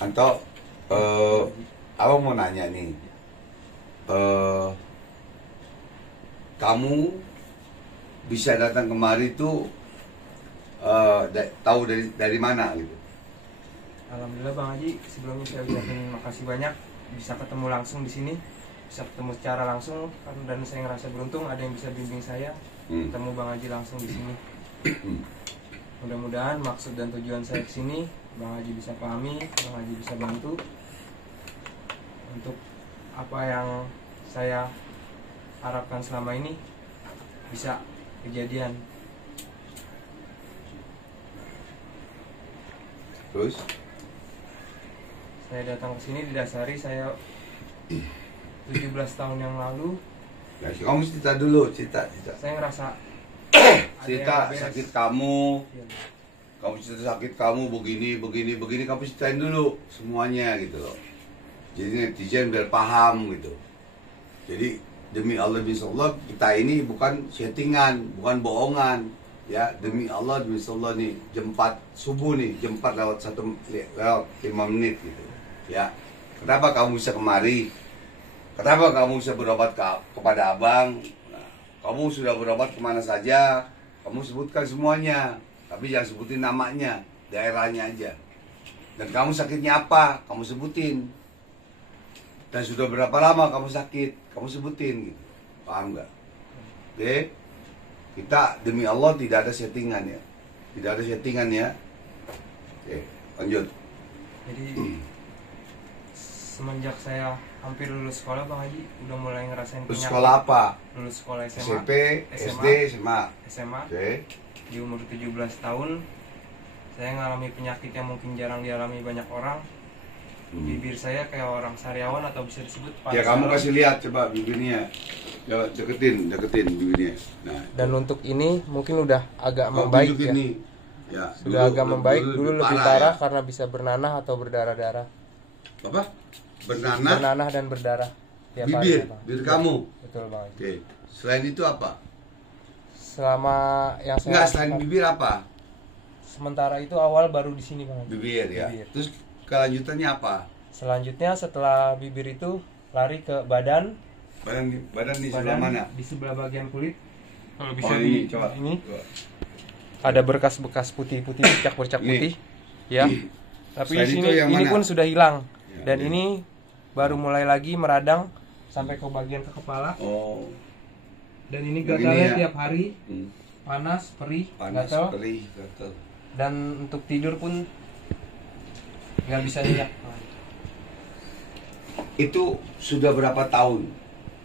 Anto, abang mau nanya nih, kamu bisa datang kemari tuh tahu dari mana gitu? Alhamdulillah Bang Haji, sebelumnya saya ucapin makasih banyak bisa ketemu langsung di sini, bisa ketemu secara langsung, dan saya ngerasa beruntung ada yang bisa bimbing saya ketemu Bang Haji langsung di sini. Mudah-mudahan maksud dan tujuan saya ke sini Bang Haji bisa pahami, Bang Haji bisa bantu untuk apa yang saya harapkan selama ini bisa kejadian. Terus? Saya datang ke sini didasari saya 17 tahun yang lalu. Ya, kamu cerita dulu, cerita. Saya ngerasa Cerita sakit kamu, ya, kamu cerita sakit kamu begini, kamu ceritain dulu semuanya gitu loh. Jadi netizen biar paham gitu. Jadi demi Allah, kita ini bukan settingan, bukan bohongan. Ya, demi Allah nih, jam 4 subuh nih, jam 4 lewat 5 menit gitu. Ya, kenapa kamu bisa kemari? Kenapa kamu bisa berobat kepada abang? Nah, kamu sudah berobat kemana saja? Kamu sebutkan semuanya, tapi jangan sebutin namanya, daerahnya aja. Dan kamu sakitnya apa? Kamu sebutin. Dan sudah berapa lama kamu sakit? Kamu sebutin gitu. Paham nggak? Oke? Kita demi Allah tidak ada settingan ya. Tidak ada settingan ya. Oke, lanjut. jadi semenjak saya hampir lulus sekolah Bang Haji udah mulai ngerasain Terus penyakit. sekolah apa? Lulus sekolah SMA, SMP, SD, SMA. Oke. Di umur 17 tahun saya ngalami penyakit yang mungkin jarang dialami banyak orang. Bibir saya kayak orang sariawan atau bisa disebut Ya, kamu kasih lihat coba bibirnya. Coba deketin bibirnya. Nah, dan untuk ini mungkin udah agak kamu membaik tunjuk ya. ini. Ya, Sudah agak membaik, dulu lebih parah ya. karena bisa bernanah atau berdarah-darah. Apa? Bernanah Bernanah dan berdarah tiap hari, bibir, ya, Bang. bibir kamu. Betul Bang Haji. Oke. Selain itu apa? Selama yang saya Enggak, selain bibir apa? sementara itu awal baru di sini Bang Haji. Bibir ya. Bibir. Terus kelanjutannya apa? Selanjutnya setelah bibir itu lari ke badan. Badan di sebelah mana? Di sebelah bagian kulit. Kalau bisa Oh, ini coba. ini Coba. ada berkas-bekas putih-putih, bercak-bercak Ini. putih. Ya. Tapi Selain di sini itu yang ini mana? pun sudah hilang. Ya, Dan ini. ini baru mulai lagi meradang sampai ke bagian ke kepala. Oh, Dan ini Yang gatalnya ini ya? tiap hari, panas, perih, panas, gatal. perih, gatal. Dan untuk tidur pun nggak bisa nyenyak. Itu sudah berapa tahun?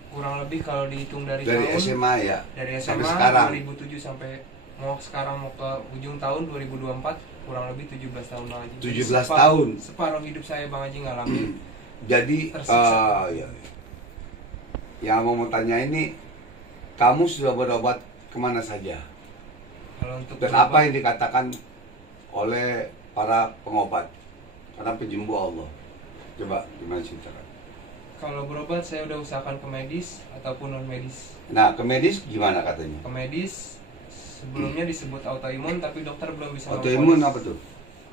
Kurang lebih kalau dihitung dari Dari tahun SMA ya? dari Sampai SMA sekarang? 2007 sampai sekarang mau ke ujung tahun 2024, kurang lebih 17 tahun lagi. 17 tahun? Separuh hidup saya Bang Haji ngalamin. Jadi, Tersiksa. ya. Yang mau tanya ini, kamu sudah berobat kemana saja? Kalau untuk Dan apa yang dikatakan oleh para pengobat? Karena penyembuh Allah. Coba, gimana ceritakan? Kalau berobat saya udah usahakan ke medis ataupun non medis. Nah, ke medis gimana katanya? Ke medis sebelumnya disebut autoimun, tapi dokter belum bisa Autoimun memvonis. apa tuh?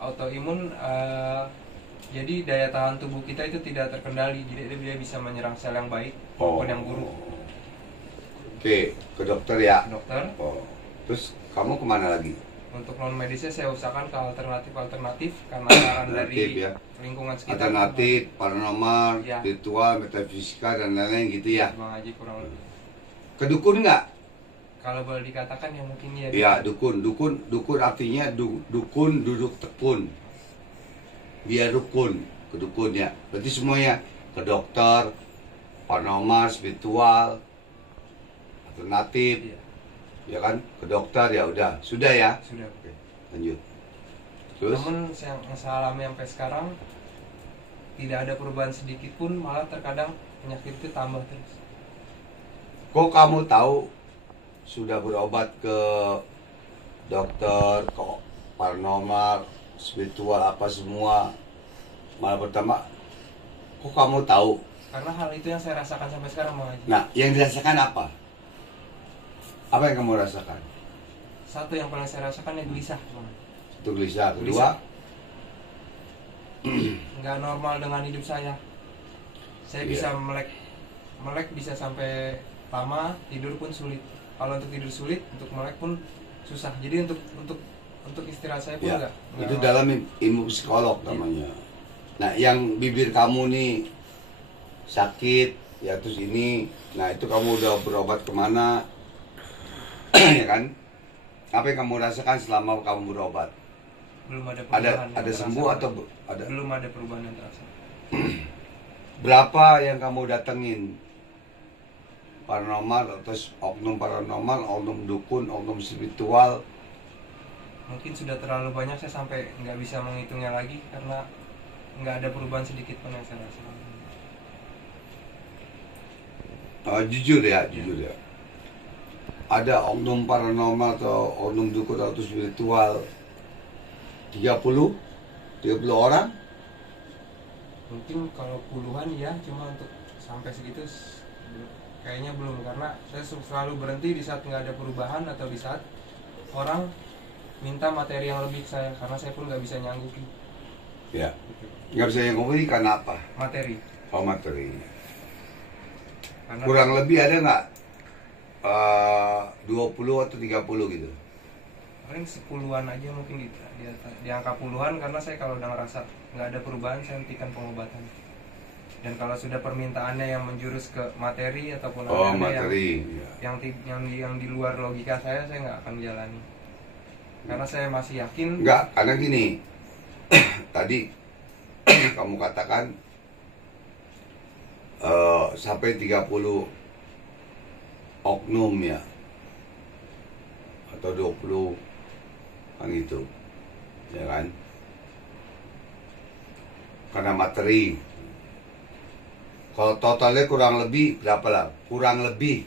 Autoimun jadi daya tahan tubuh kita itu tidak terkendali, jadi dia bisa menyerang sel yang baik maupun yang buruk. Oke, ke dokter ya. Dokter. Oh. Terus kamu kemana lagi? Untuk non medisnya saya usahakan ke alternatif karena saran dari ya. lingkungan sekitar. Alternatif, paranormal, Ya. spiritual, metafisika dan lain-lain gitu ya. Bang Haji kurang lebih. Ke dukun nggak? Kalau boleh dikatakan ya mungkin ya. Ya, dukun artinya dukun duduk tekun. Biar dukun, ke dukun ya. Berarti semuanya ke dokter, paranormal, spiritual, alternatif, Iya, ya kan? Ke dokter ya udah, sudah ya. sudah. Oke, lanjut. Terus? Namun yang saya alami sampai sekarang tidak ada perubahan sedikit pun, malah terkadang penyakit itu tambah terus. Kok kamu tahu sudah berobat ke dokter, ke paranormal, spiritual apa semua? Malah pertama, kok kamu tahu? Karena hal itu yang saya rasakan sampai sekarang Bang Haji. Nah, yang dirasakan apa? Apa yang kamu rasakan? Satu yang paling saya rasakan ya gelisah Bang Haji. Itu gelisah. Kedua, Gelisah. nggak normal dengan hidup saya. Saya bisa melek bisa sampai lama, tidur pun sulit. Kalau untuk tidur sulit, untuk melek pun susah. Jadi untuk istirahat saya pun Ya, enggak. itu dalam ilmu psikolog namanya. Nah, yang bibir kamu nih sakit, ya terus ini, nah itu kamu udah berobat kemana, ya kan? Apa yang kamu rasakan selama kamu berobat? Belum ada perubahan. Ada sembuh atau ada? Belum ada perubahan yang terasa. Berapa yang kamu datengin? Paranormal atau oknum paranormal, oknum dukun, oknum spiritual? Mungkin sudah terlalu banyak, saya sampai nggak bisa menghitungnya lagi karena nggak ada perubahan sedikit pun yang saya rasakan. Jujur ya. Ada oknum paranormal atau oknum dukun atau spiritual 30 orang? Mungkin kalau puluhan ya, cuma untuk sampai segitu kayaknya belum, karena saya selalu berhenti di saat nggak ada perubahan atau di saat orang minta materi yang lebih ke saya, karena saya pun nggak bisa nyanggupi. Ya, nggak bisa nyanggupi karena apa? Materi. Oh, materi. Karena Kurang lebih ada nggak 20 atau 30 gitu? paling 10-an aja mungkin di angka puluhan, karena saya kalau udah ngerasa nggak ada perubahan saya hentikan pengobatan. Dan kalau sudah permintaannya yang menjurus ke materi ataupun materi yang di luar logika saya nggak akan jalani, karena saya masih yakin. Nggak, karena gini tadi kamu katakan sampai 30 oknum ya, atau 20 kan itu, ya kan? Karena materi. Kalau totalnya kurang lebih berapa lah? Kurang lebih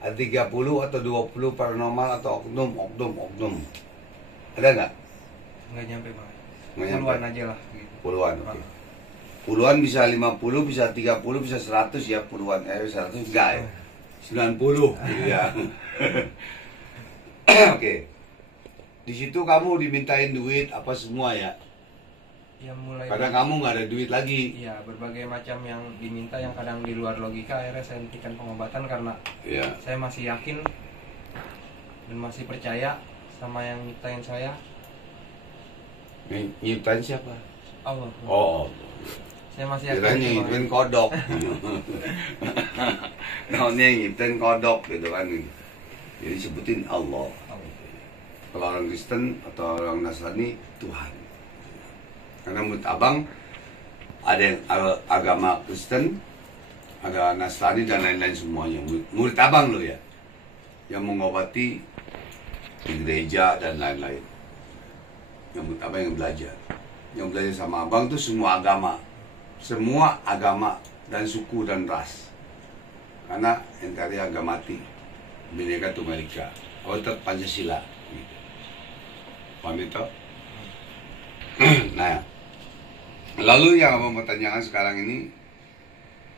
ada 30 atau 20 paranormal atau oknum. Ada nggak? Nggak nyampe Bang. Nggak nyampe. Puluhan aja lah gitu. Puluhan, oke. Puluhan bisa 50, bisa 30, bisa 100 ya, puluhan. 100 enggak ya? 90 gitu ya. Oke. Di situ kamu dimintain duit apa semua ya? Ya mulai. Karena kamu nggak ada duit lagi. Iya, berbagai macam yang diminta yang kadang di luar logika, akhirnya saya hentikan pengobatan karena saya masih yakin dan masih percaya sama yang nyiptain saya. Nyiptain siapa? Allah. Oh. Saya masih yakin. Kira nyiptain kodok. Namanya nyiptain kodok gitu kan. Jadi sebutin Allah. Kalau orang Kristen atau orang Nasrani, Tuhan. Karena menurut abang ada yang agama Kristen, ada Nasrani dan lain-lain semuanya. Menurut abang lo ya, yang mengobati di gereja dan lain-lain. Yang menurut abang yang belajar sama abang tuh semua agama dan suku dan ras. Karena NKRI agama mati, Bhinneka Tunggal Ika, atau tetap Pancasila. Gitu. Paham itu? Nah, lalu yang abang mau tanyakan sekarang ini,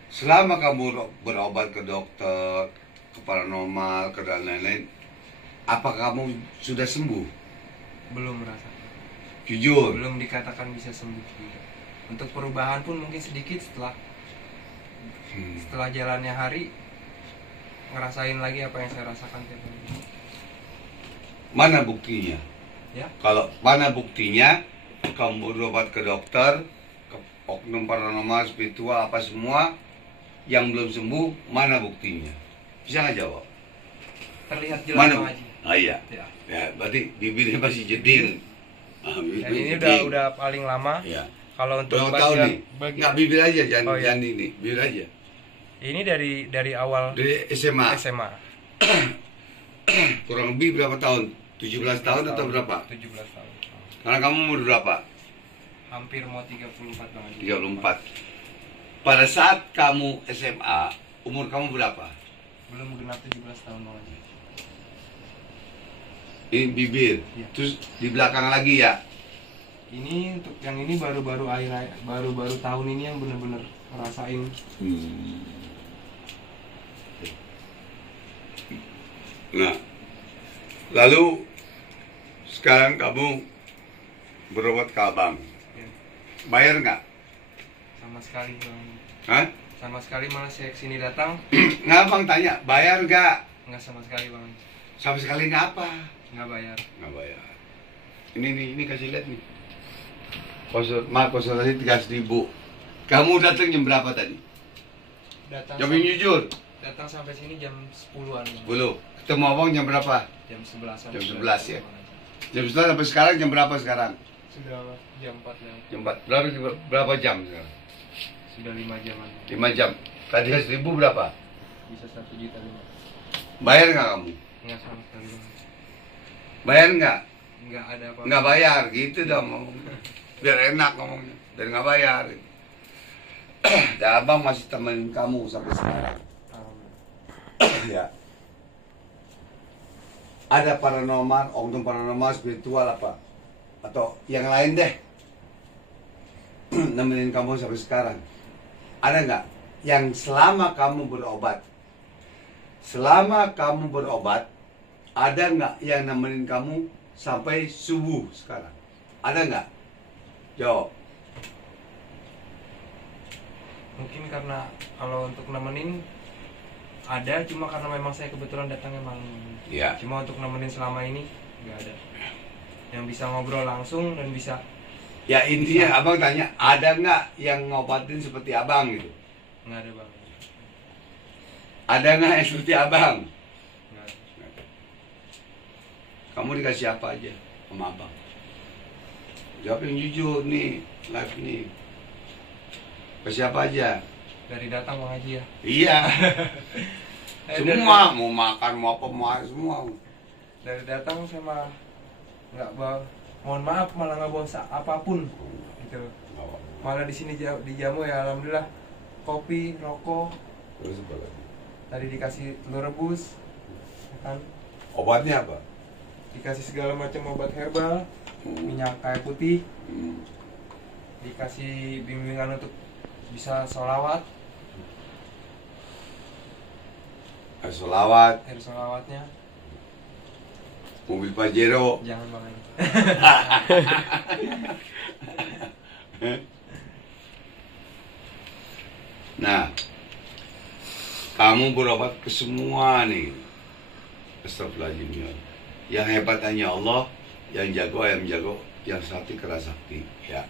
selama kamu berobat ke dokter, ke paranormal, ke dan lain-lain, apakah kamu sudah sembuh? Belum merasa. Jujur. Belum dikatakan bisa sembuh. Untuk perubahan pun mungkin sedikit setelah jalannya hari, ngerasain lagi apa yang saya rasakan tiap hari. Mana buktinya? Ya. Kalau mana buktinya kamu berobat ke dokter, ke oknum paranormal, spiritual, apa semua yang belum sembuh, mana buktinya? Bisa nggak jawab? Terlihat jelas mana? Haji. Iya. Ya, berarti bibirnya masih jeding. Dan ini udah paling lama. Ya. Kalau untuk berapa tahun nih? Nggak, bibir aja, jangan ini, bibir aja. Ini dari awal. Dari SMA. Kurang lebih berapa tahun? 17 tahun atau berapa? 17 tahun. Karena kamu umur berapa? Hampir mau 34 Bang Haji. 34. Pada saat kamu SMA, umur kamu berapa? Belum genap 17 tahun Bang Haji. Ini bibir. Ya. Terus di belakang lagi ya? Ini untuk yang ini baru tahun ini yang benar-benar ngerasain. Nah, lalu sekarang kamu berobat ke abang, bayar nggak? Sama sekali bang. Hah? Sama sekali malah saya kesini datang. Nggak bang tanya, bayar nggak? Nggak sama sekali bang. Sama sekali nggak apa? Nggak bayar. Nggak bayar. Ini kasih lihat nih. Konsultasi 3.000. Kamu datang jam berapa tadi? Datang Jawab yang jujur. datang sampai sini jam 10-an bang. 10. Ketemu abang jam berapa? Jam 11. Jam 11 ya. Jam 11 sampai sekarang jam berapa sekarang? Sudah jam 4 ya. Jam 4. Berapa jam sekarang? Sudah 5 jaman. 5 jam. Tadi 1.000 berapa? Bisa 1 juta lima. Bayar nggak kamu? Nggak sama sekali bang. Bayar nggak? Nggak ada apa. Nggak bayar, gitu dong ngomongnya. Biar enak ngomongnya. Dan nggak bayar. Dan abang masih temenin kamu sampai sekarang. Ya. Ada paranormal, oknum paranormal, spiritual apa? Atau yang lain deh. Nemenin kamu sampai sekarang. Ada nggak? Yang selama kamu berobat, ada nggak yang nemenin kamu sampai subuh sekarang? Ada nggak? Jawab. Mungkin karena kalau untuk nemenin ada, cuma karena memang saya kebetulan datangnya malam. Iya. Cuma untuk nemenin selama ini nggak ada. Yang bisa ngobrol langsung dan bisa. Ya intinya abang tanya, ada nggak yang ngobatin seperti abang gitu? Nggak ada bang. Ada nggak yang seperti abang? Nggak ada. Kamu dikasih apa aja sama abang? Jawab yang jujur nih, live nih. Kasih apa aja? Dari datang bang Haji ya. Iya. Semua mau makan mau apa mau semua. Dari datang saya malah nggak bawa. Mohon maaf malah nggak bawa apapun gitu. Malah di sini dijamu ya alhamdulillah. Kopi, rokok. Terus apa lagi? Tadi dikasih telur rebus, ya kan? Obatnya apa? Dikasih segala macam obat herbal, minyak kayu putih, Hmm. dikasih bimbingan untuk bisa sholawat, Air solawat, air sholawatnya mobil Pajero. jangan banget. Nah, kamu berobat ke semua nih. Astagfirullahaladzim ya. Yang hebat hanya Allah, yang jago ayam jago, yang sakti keras sakti. Ya.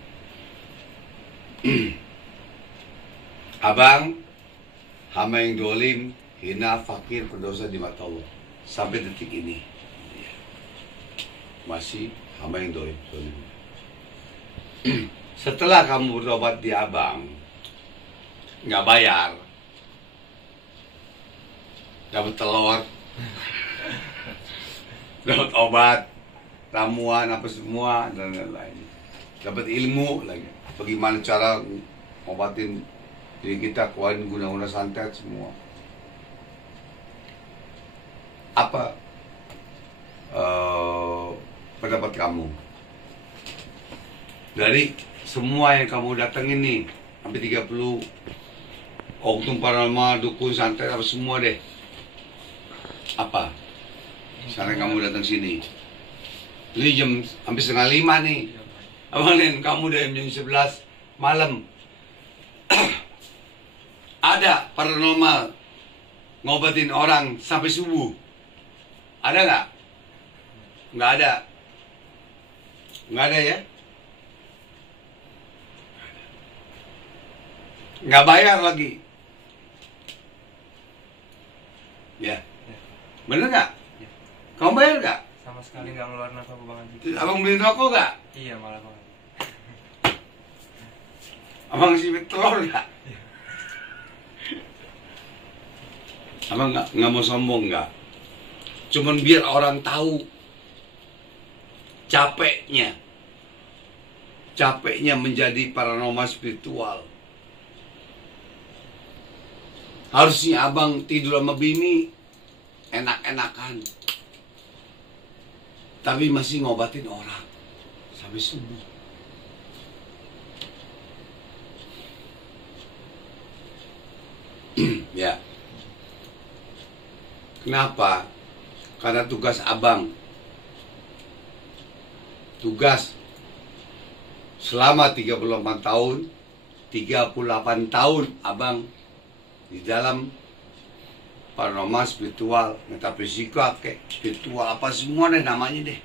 Abang, hamba yang dolim, hina, fakir, pendosa di mata Allah. Sampai detik ini. Ya. Masih hamba yang dolim. Setelah kamu berobat di abang, nggak bayar, dapat telur, dapat obat, ramuan apa semua dan lain-lain, dapat ilmu lagi, bagaimana cara ngobatin diri kita, keluarin guna-guna santet semua. Apa pendapat kamu dari semua yang kamu datengin nih, sampai 30 oknum paranormal, dukun, santet, apa semua deh? Apa? Sekarang kamu datang sini. Ini jam hampir 4:30 nih. Abang Nen, kamu dari jam 11 malam. Ada paranormal ngobatin orang sampai subuh. Ada nggak? Nggak ada. Nggak ada ya? Nggak bayar lagi. Ya. Bener nggak? Ya. Kamu bayar nggak? Sama sekali nggak ngeluarin apa bang Haji. Abang beli rokok nggak? Iya malah bang. Abang ngasih telur nggak? Abang nggak mau sombong nggak? Cuman biar orang tahu capeknya menjadi paranormal spiritual. Harusnya abang tidur sama bini enak-enakan, tapi masih ngobatin orang sampai subuh. Ya. Kenapa? Karena tugas abang, tugas selama 38 tahun 38 tahun abang di dalam paranormal, spiritual, metafisika, kayak spiritual apa semua deh namanya deh.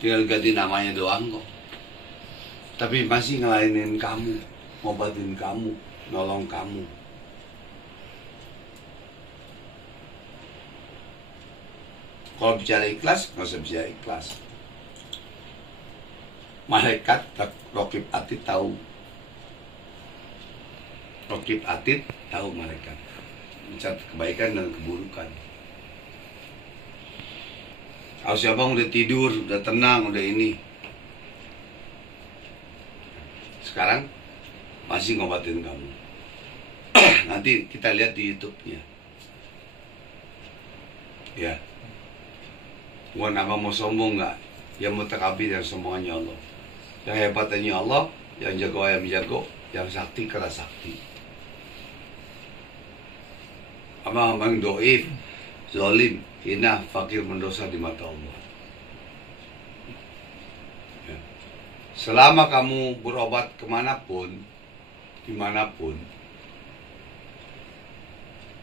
Tinggal ganti namanya doang kok. Tapi masih ngelainin kamu, ngobatin kamu, nolong kamu. Kalau bicara ikhlas, nggak usah bicara ikhlas. Malaikat Raqib Atid tahu. Raqib Atid tahu malaikat. Mencatat kebaikan dan keburukan. Harus abang udah tidur, udah tenang, udah ini. Sekarang masih ngobatin kamu. Nanti kita lihat di YouTube-nya. Ya. Bukan abang mau sombong nggak? Yang mutakabir yang sombongannya Allah. Yang hebatannya Allah, yang jago ayam jago, yang sakti kera sakti. Abang doif, zolim, hina, fakir, mendosa di mata Allah. Ya. Selama kamu berobat kemanapun, dimanapun,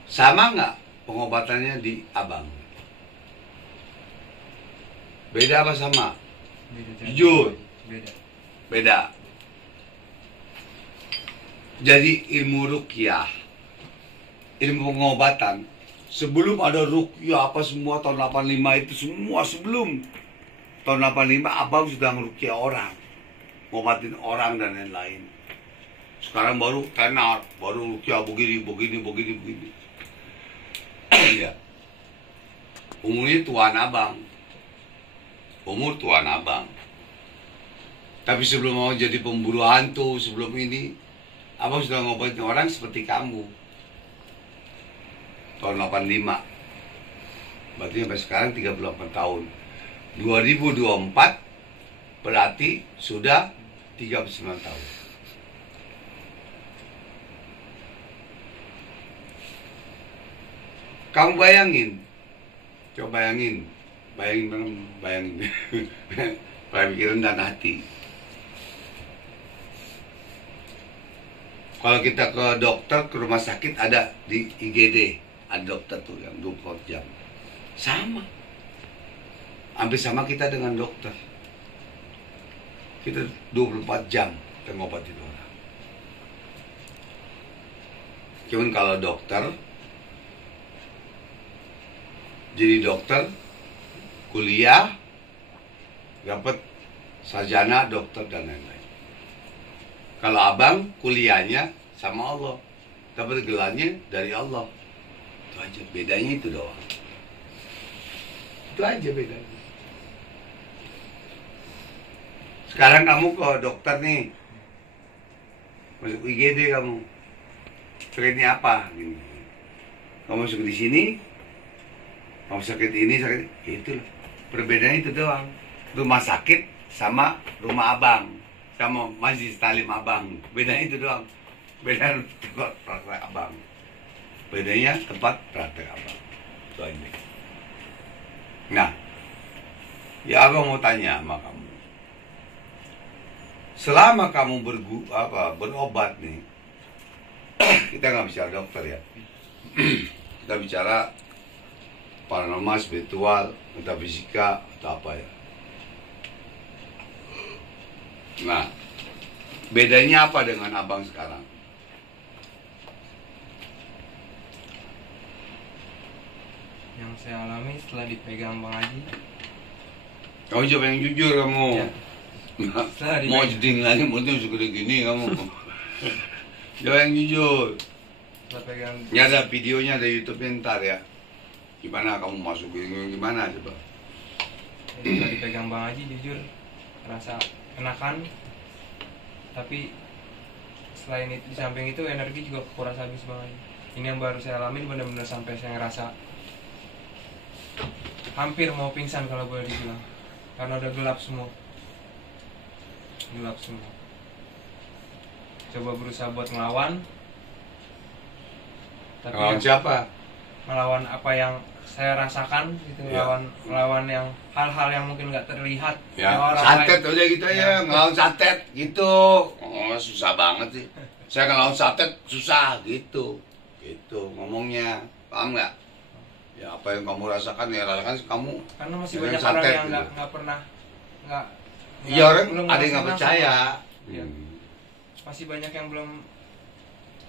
sama nggak pengobatannya di abang? Beda apa sama? Beda. Jujur. Beda. Beda. Jadi ilmu ruqyah, ilmu pengobatan, sebelum ada ruqyah apa semua tahun 85 itu semua sebelum tahun 85 abang sudah ngeruqyah orang, ngobatin orang dan lain-lain. Sekarang baru tenar, baru ruqyah begini. Ya. Umurnya tuan abang. Umur tuan abang. Tapi sebelum mau jadi pemburu hantu, sebelum ini abang sudah ngobatin orang seperti kamu. Tahun 85. Berarti sampai sekarang 38 tahun. 2024 berarti sudah 39 tahun. Kamu bayangin. Coba bayangin. Bayangin pikiran dan hati. Kalau kita ke dokter, ke rumah sakit, ada di IGD, ada dokter tuh yang 24 jam. Sama. Hampir sama kita dengan dokter. Kita 24 jam kita ngobatin orang. Cuman kalau dokter, jadi dokter, kuliah, dapat sarjana dokter dan lain-lain. Kalau abang kuliahnya sama Allah, dapat gelarnya dari Allah. Itu aja bedanya, itu doang. Itu aja bedanya. Sekarang kamu ke dokter nih, masuk IGD kamu, sakitnya apa? Gini. Kamu masuk di sini, kamu sakit ini, sakit itu loh. Perbedaannya itu doang. Rumah sakit sama rumah abang, sama majelis talim abang. Bedanya itu doang. Bedanya tempat praktek abang. Bedanya tempat praktek abang. Itu aja. Nah, ya abang mau tanya sama kamu. Selama kamu berobat nih, kita nggak bicara dokter ya. Kita bicara paranormal, spiritual, metafisika, atau apa ya. Nah, bedanya apa dengan abang sekarang? Yang saya alami setelah dipegang Bang Haji. Kamu coba yang jujur kamu. Ya. Mau jeding lagi, mulutnya segede gini kamu. Coba yang jujur. Setelah pegang. Ini ada videonya, ada YouTube-nya ntar ya. Gimana kamu masuk ini, gimana coba? Setelah dipegang Bang Haji, jujur rasa enakan. Tapi selain itu, di samping itu energi juga kekuras habis Bang Haji. Ini yang baru saya alamin, benar-benar sampai saya ngerasa hampir mau pingsan kalau boleh dibilang, karena udah gelap semua. Coba berusaha buat ngelawan, tapi Ngelawan siapa? melawan apa yang saya rasakan gitu, Ya. melawan yang hal-hal yang mungkin nggak terlihat Ya, orang santet lain. aja gitu ya, Ya. ngelawan santet gitu. Oh, susah banget sih. Saya ngelawan santet susah gitu. Gitu ngomongnya. Paham nggak? Ya apa yang kamu rasakan ya rasakan kamu. Karena masih Dengan banyak santet orang yang gitu. nggak pernah nggak Iya orang belum ada yang nggak ngerasain percaya. langsung. Iya. Masih banyak yang belum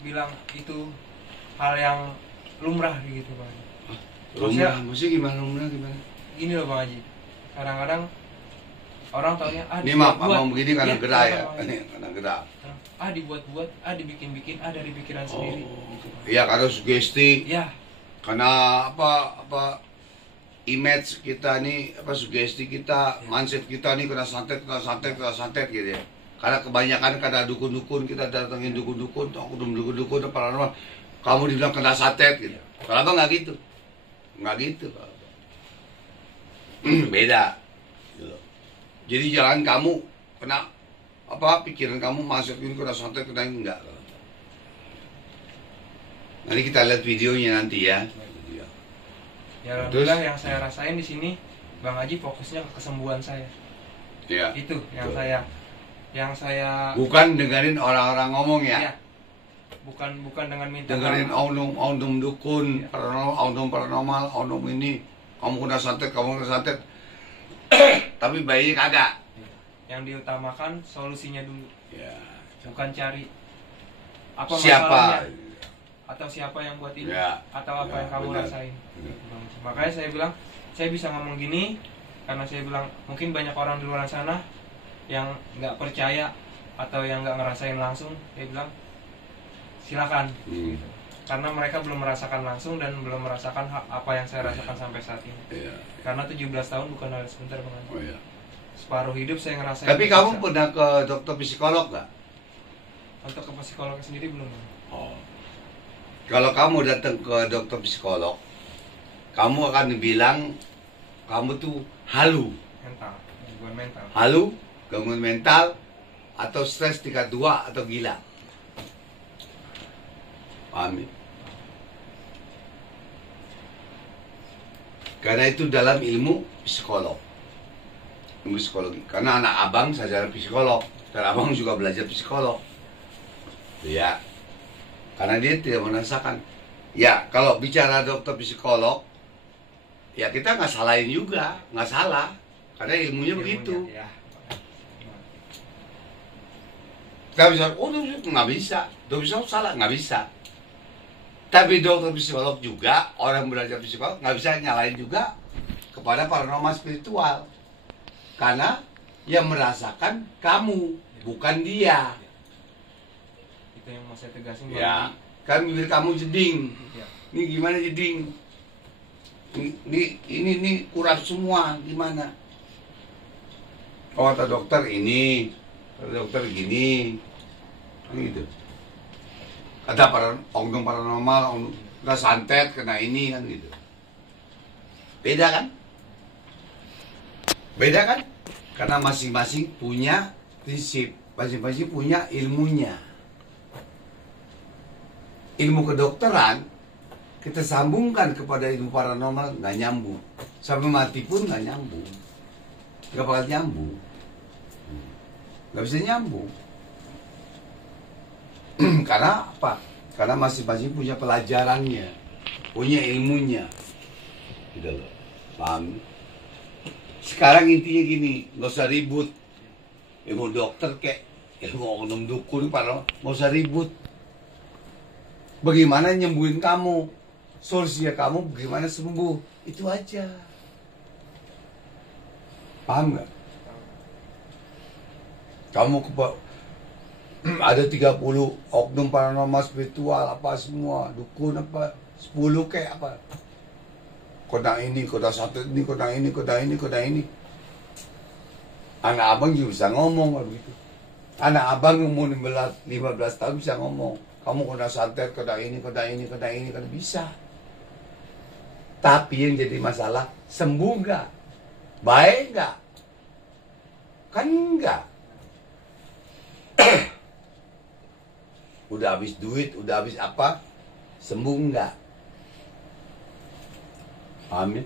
bilang itu hal yang lumrah gitu Bang Haji. Rumah, maksudnya gimana rumah gimana? Gini loh Bang Haji, kadang-kadang orang taunya Ini maaf, dibuat-buat. abang begini karena Iya, gerah ya. silakan, Bang Haji. Ini karena gerah. Dibuat-buat, dibikin-bikin, dari pikiran sendiri gitu. Iya karena sugesti, Ya, karena apa image kita nih, apa sugesti kita, mindset kita nih kena santet gitu ya. Karena kebanyakan karena dukun-dukun kita datengin dukun-dukun, dukun-dukun paranormal, kamu dibilang kena santet gitu. Kalau abang nggak gitu, nggak gitu. Beda. Gitu. Jadi jangan kamu kena apa pikiran kamu masuk ini kena santet kena ini enggak. Nanti kita lihat videonya nanti ya. ya alhamdulillah yang saya rasain di sini Bang Haji fokusnya ke kesembuhan saya. Ya. Itu yang Betul. saya Bukan dengerin orang-orang ngomong ya. ya, bukan dengan minta Dengerin ondum dukun, Ya. paranormal, ondum ini. Kamu kena santet. Tapi bayinya kagak. yang diutamakan solusinya dulu, Ya. bukan cari apa Siapa? masalahnya atau siapa yang buat ini Ya. atau apa Ya, yang kamu benar. rasain. Benar. Makanya saya bilang saya bisa ngomong gini karena saya bilang mungkin banyak orang di luar sana yang nggak percaya atau yang nggak ngerasain langsung. Saya bilang silakan, karena mereka belum merasakan langsung dan belum merasakan apa yang saya rasakan sampai saat ini. Iya. Karena 17 tahun bukan hal sebentar Bang Haji. Oh iya. Separuh hidup saya ngerasain. Tapi kamu tersiksa. pernah ke dokter psikolog nggak? Untuk ke psikolog sendiri belum Bang. Oh. Kalau kamu datang ke dokter psikolog, kamu akan dibilang kamu tuh halu, Mental, gangguan mental. halu, gangguan mental, atau stres tingkat 2 atau gila. Paham ya? Karena itu dalam ilmu psikolog, ilmu psikologi. Karena anak abang sarjana psikolog, dan abang juga belajar psikolog. Ya, karena dia tidak merasakan. Ya, kalau bicara dokter psikolog, ya kita nggak salahin juga, nggak salah, karena ilmunya begitu. Ya. Kita bisa, oh nggak bisa, dokter psikolog salah, nggak bisa. Tapi dokter psikolog juga, orang belajar psikolog nggak bisa nyalain juga kepada paranormal spiritual. Karena yang merasakan kamu, bukan dia. Itu yang mau saya tegasin Bang Ya, Haji. kan bibir kamu jeding. Ya. Ini gimana jeding? Ini kurang semua, gimana? Oh, kata dokter ini, kata dokter gini, gitu. Kata oknum paranormal, kena santet, kena ini kan gitu. Beda kan? Beda kan? Karena masing-masing punya prinsip, masing-masing punya ilmunya. Ilmu kedokteran kita sambungkan kepada ilmu paranormal nggak nyambung, sampai mati pun nggak nyambung, nggak bakal nyambung, nggak bisa nyambung. Karena apa? Karena masing-masing punya pelajarannya, punya ilmunya, gitu loh, paham? Sekarang intinya gini, nggak usah ribut, ilmu dokter kayak ilmu oknum dukun, paranormal, nggak usah ribut. Bagaimana nyembuhin kamu, solusinya kamu bagaimana sembuh, itu aja. Paham nggak? Kamu ada 30 oknum paranormal spiritual apa semua, dukun apa 10 kayak apa, kota ini, kota satu ini, kota ini, kota ini, kota ini. Anak abang juga bisa ngomong begitu. Anak abang umur 15 tahun bisa ngomong. Kamu kena santet, kena ini, kena ini, kena ini, kena bisa. Tapi yang jadi masalah, sembuh nggak? Baik nggak? Kan enggak. Udah habis duit, udah habis apa? Sembuh nggak? Paham ya?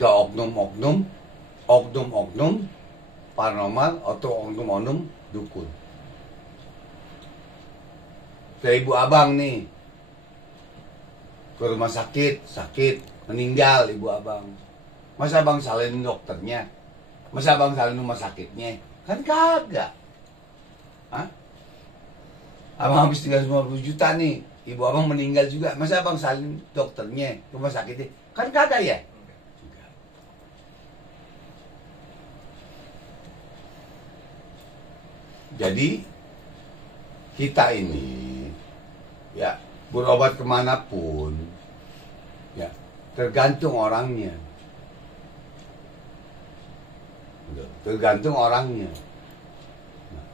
Ke oknum paranormal atau oknum dukun. Kayak ibu abang nih, ke rumah sakit, meninggal ibu abang. Masa abang salin dokternya? Masa abang salin rumah sakitnya? Kan kagak. Hah? Abang habis 350 juta nih, ibu abang meninggal juga. Masa abang salin dokternya, rumah sakitnya? Kan kagak ya? Enggak. Jadi kita ini ya berobat kemanapun ya tergantung orangnya. Tergantung orangnya. Nah,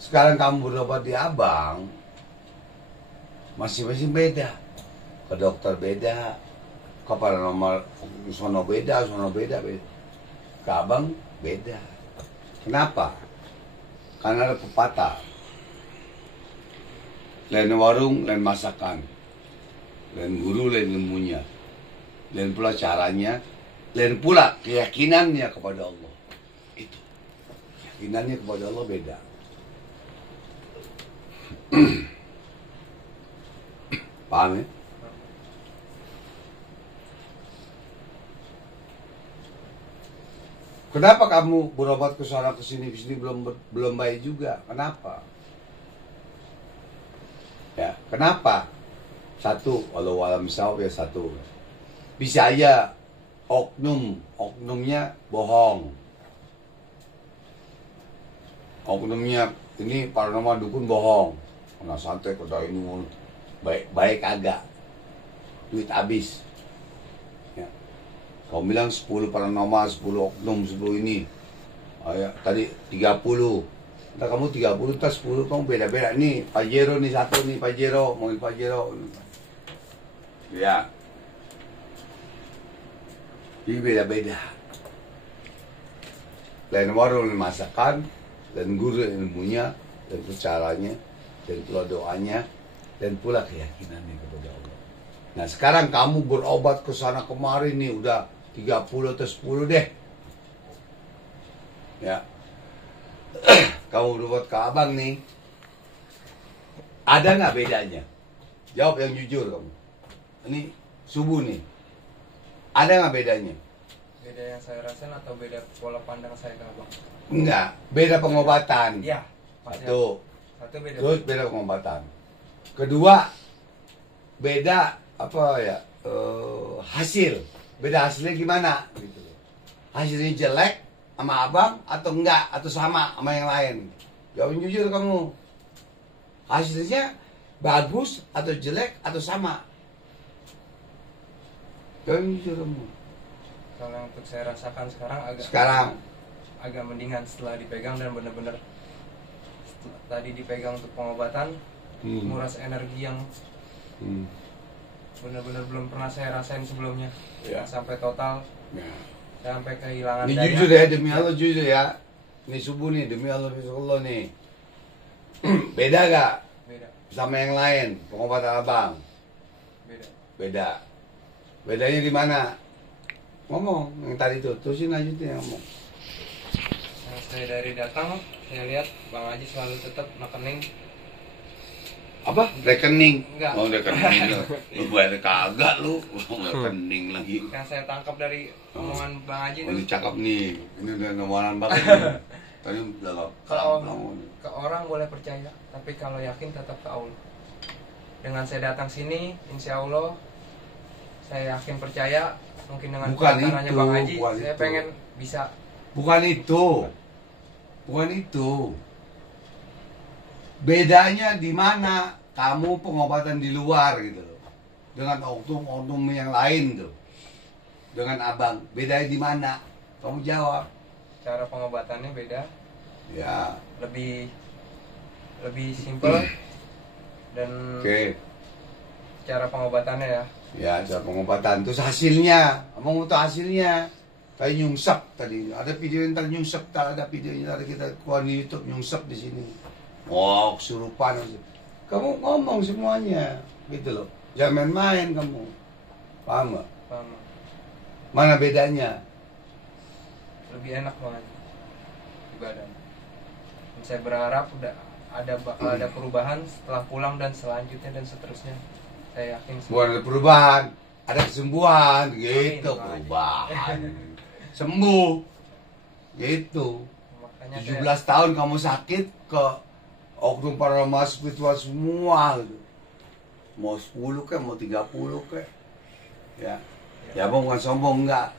sekarang kamu berobat di abang, masing-masing beda. Ke dokter beda, ke paranormal sono beda. Ke abang beda. Kenapa? Karena ada pepatah. Lain warung, lain masakan. Lain guru, lain ilmunya. Lain pula caranya, lain pula keyakinannya kepada Allah. Itu keyakinannya kepada Allah beda. Paham ya? Kenapa kamu berobat ke sana ke sini belum baik juga? Kenapa? Ya, kenapa? Satu, walau alam sawab ya satu. Bisa aja oknumnya bohong. Oknumnya ini paranormal dukun bohong. Nah santai kota ini baik agak. Duit habis. Ya. Kau bilang 10 paranormal, 10 oknum, 10 ini. Ya, tadi 30. Entah kamu 30, entah 10, kamu beda-beda. Nih, Pajero nih satu nih, Pajero, mobil Pajero. Ya. Jadi beda-beda. Lain warung, lain masakan, dan guru ilmunya, dan caranya, dan pula doanya, dan pula keyakinannya kepada Allah. Nah sekarang kamu berobat ke sana kemari nih, udah 30 atau 10 deh. Ya. Kamu berobat ke abang nih, ada nggak bedanya? Jawab yang jujur kamu. Ini subuh nih, ada nggak bedanya? Beda yang saya rasain atau beda pola pandang saya ke abang? Enggak, beda pengobatan. Iya. Satu beda. Terus beda pengobatan. Kedua, beda apa ya? Hasil. Beda hasilnya gimana? Gitu. Hasilnya jelek sama abang atau enggak atau sama yang lain? Jawab jujur kamu. Hasilnya bagus atau jelek atau sama? Jawab jujur kamu. Kalau untuk saya rasakan Sekarang agak mendingan setelah dipegang dan benar-benar tadi dipegang untuk pengobatan, nguras energi yang benar-benar belum pernah saya rasain sebelumnya. Ya. Sampai total, sampai kehilangan ini daya. jujur ya, demi Allah jujur ya. Ini subuh nih, demi Allah nih. Beda gak? Beda. Sama yang lain, pengobatan abang? Beda. Bedanya di mana? Ngomong, yang tadi tuh, terusin lanjutin ngomong. Saya dari datang, saya lihat Bang Haji selalu tetap rekening. Apa? Rekening? Enggak. Oh rekening. Lu bayar kagak lu. Rekening lagi. Yang saya tangkap dari omongan Bang Haji Oh, ini itu, cakep nih. Ini udah nomoran banget. Tadi udah kalau ke orang boleh percaya, tapi kalau yakin tetap ke Allah. Dengan saya datang sini, insya Allah saya yakin percaya. Mungkin dengan caranya Bang Haji, saya pengen bisa. Bukan itu. Bedanya di mana? Kamu pengobatan di luar gitu loh. Dengan oknum yang lain tuh. Dengan abang, bedanya di mana? Kamu jawab. Cara pengobatannya beda. Ya. Lebih simpel dan cara pengobatannya ya. Ya, cara pengobatan. Terus hasilnya, kamu tahu hasilnya. Kayak nyungsep tadi. Ada video yang tadi nyungsep, ada videonya tadi kita keluar di YouTube nyungsep di sini. Oh, kesurupan. Kamu ngomong semuanya, gitu loh. Jangan main-main kamu. Paham nggak? Paham Bang. Mana bedanya? Lebih enak Bang Haji ibadah. Dan saya berharap udah bakal ada perubahan setelah pulang dan selanjutnya dan seterusnya. Saya yakin Bukan ada perubahan, ada kesembuhan, gitu. Amin, Bang Haji. Perubahan. Sembuh. Gitu. Makanya 17 tahun kamu sakit ke oknum para spiritual semua gitu. Mau 10 ke, mau 30 ke. Ya. Ya abang bukan sombong, enggak.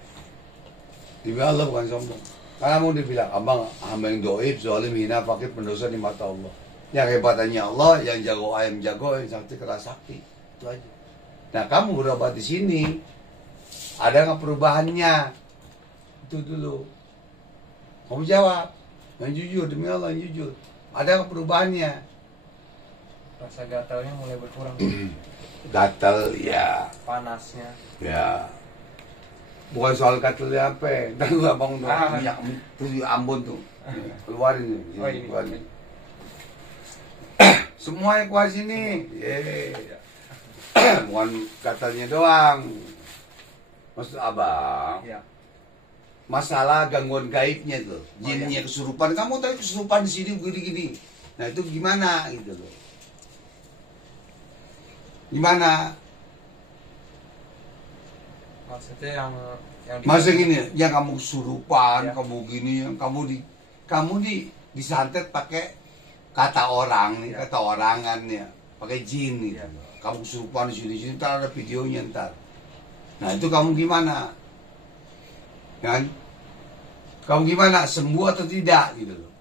Demi Allah bukan sombong. Karena mau dibilang, abang hamba yang doib, zalim, hina, fakir, pendosa di mata Allah. Yang hebatannya Allah, yang jago ayam jago, yang sakti kera sakti. Itu aja. Nah kamu berobat di sini, ada nggak perubahannya? Itu dulu. Kamu jawab, yang jujur, demi Allah yang jujur. Ada nggak perubahannya? rasa gatalnya mulai berkurang. Gatal ya, Panasnya. ya. Bukan soal gatalnya apa? Dan lu abang tuh minyak tuh Ambon tuh, keluarin nih, Oh, ini. keluarin. Semuanya keluar sini, bukan gatalnya doang. Maksud abang, Ya. masalah gangguan gaibnya tuh, jinnya kesurupan. Kamu tadi kesurupan di sini begini-gini. Nah itu gimana gitu loh? Gimana? Maksudnya yang Masa gini, yang kamu kesurupan, Ya. kamu gini, yang kamu disantet pakai kata orang nih, Ya. kata orangan ya, pakai jin gitu. Ya. Kamu kesurupan di sini, ntar ada videonya ntar. Nah itu kamu gimana? Kan? Kamu gimana? Sembuh atau tidak gitu loh?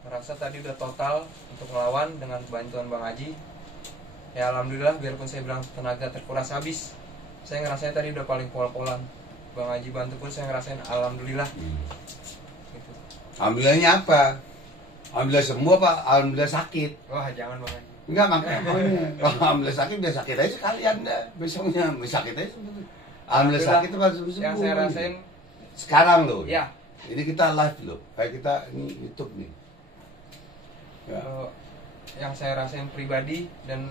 merasa tadi udah total untuk melawan dengan bantuan Bang Haji. Ya alhamdulillah, biarpun saya bilang tenaga terkuras habis, saya ngerasain tadi udah paling pol-polan. Bang Haji bantu pun saya ngerasain alhamdulillah. Gitu. Alhamdulillahnya apa? Alhamdulillah sembuh apa? Alhamdulillah sakit? Wah jangan Bang Haji. Enggak makanya pokoknya. Kalau alhamdulillah sakit, biar sakit aja sekalian dah. Besoknya sakit aja. Alhamdulillah sakit itu harus sembuh. Yang saya rasain Sekarang loh. ya, Ini kita live loh. Kayak kita ini YouTube nih. Ya. yang saya rasain pribadi dan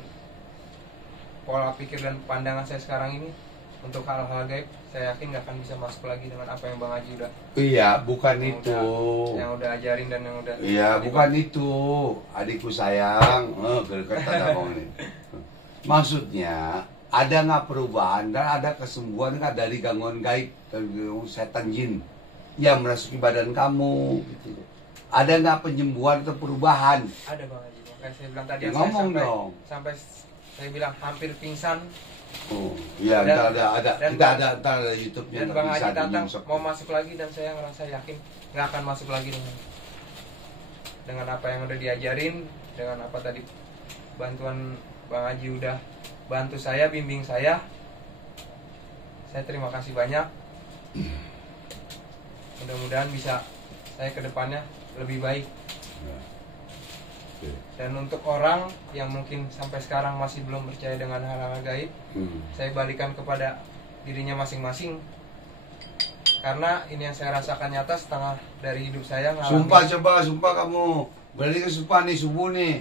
pola pikir dan pandangan saya sekarang ini untuk hal-hal gaib, saya yakin nggak akan bisa masuk lagi dengan apa yang Bang Haji udah Iya, bukan yang itu. yang udah ajarin dan yang udah Iya, bukan itu. Adikku sayang, gergetan abang ini. Maksudnya ada nggak perubahan dan ada kesembuhan nggak dari gangguan gaib dari setan jin yang merasuki badan kamu gitu. Ada nggak penyembuhan atau perubahan? ada Bang Haji. Makanya saya bilang tadi Ya, yang saya ngomong sampai, dong. sampai saya bilang hampir pingsan Oh, iya, Dan- ntar ada, dan kita Bang- ntar ada YouTube-nya. dan ntar Bang bisa Haji datang di-nyungsep. mau masuk lagi dan saya ngerasa yakin nggak akan masuk lagi dengan apa yang udah diajarin, dengan apa tadi bantuan Bang Haji udah bantu saya, bimbing saya terima kasih banyak. Mudah-mudahan bisa saya ke depannya lebih baik. Ya. Oke. Dan untuk orang yang mungkin sampai sekarang masih belum percaya dengan hal-hal gaib, saya balikan kepada dirinya masing-masing. Karena ini yang saya rasakan nyata setengah dari hidup saya ngalamin. Sumpah kamu. Berarti ke sumpah nih, subuh nih.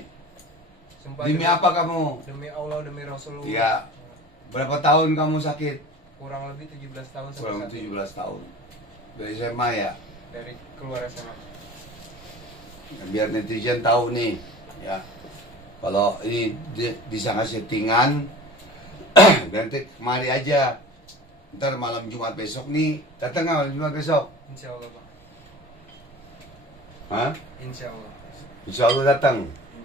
Sumpah Demi apa kamu? Demi Allah, demi Rasulullah. Iya. Berapa tahun kamu sakit? Kurang lebih 17 tahun sampai Kurang saat ini. 17 tahun. Dari SMA ya. Dari keluar SMA. Biar netizen tahu nih, ya. Kalau ini disangka settingan, nanti kemari aja. Ntar malam Jumat besok nih, datang nggak malam Jumat besok? Insya Allah Pak. Hah? Insya Allah. Insya Allah datang.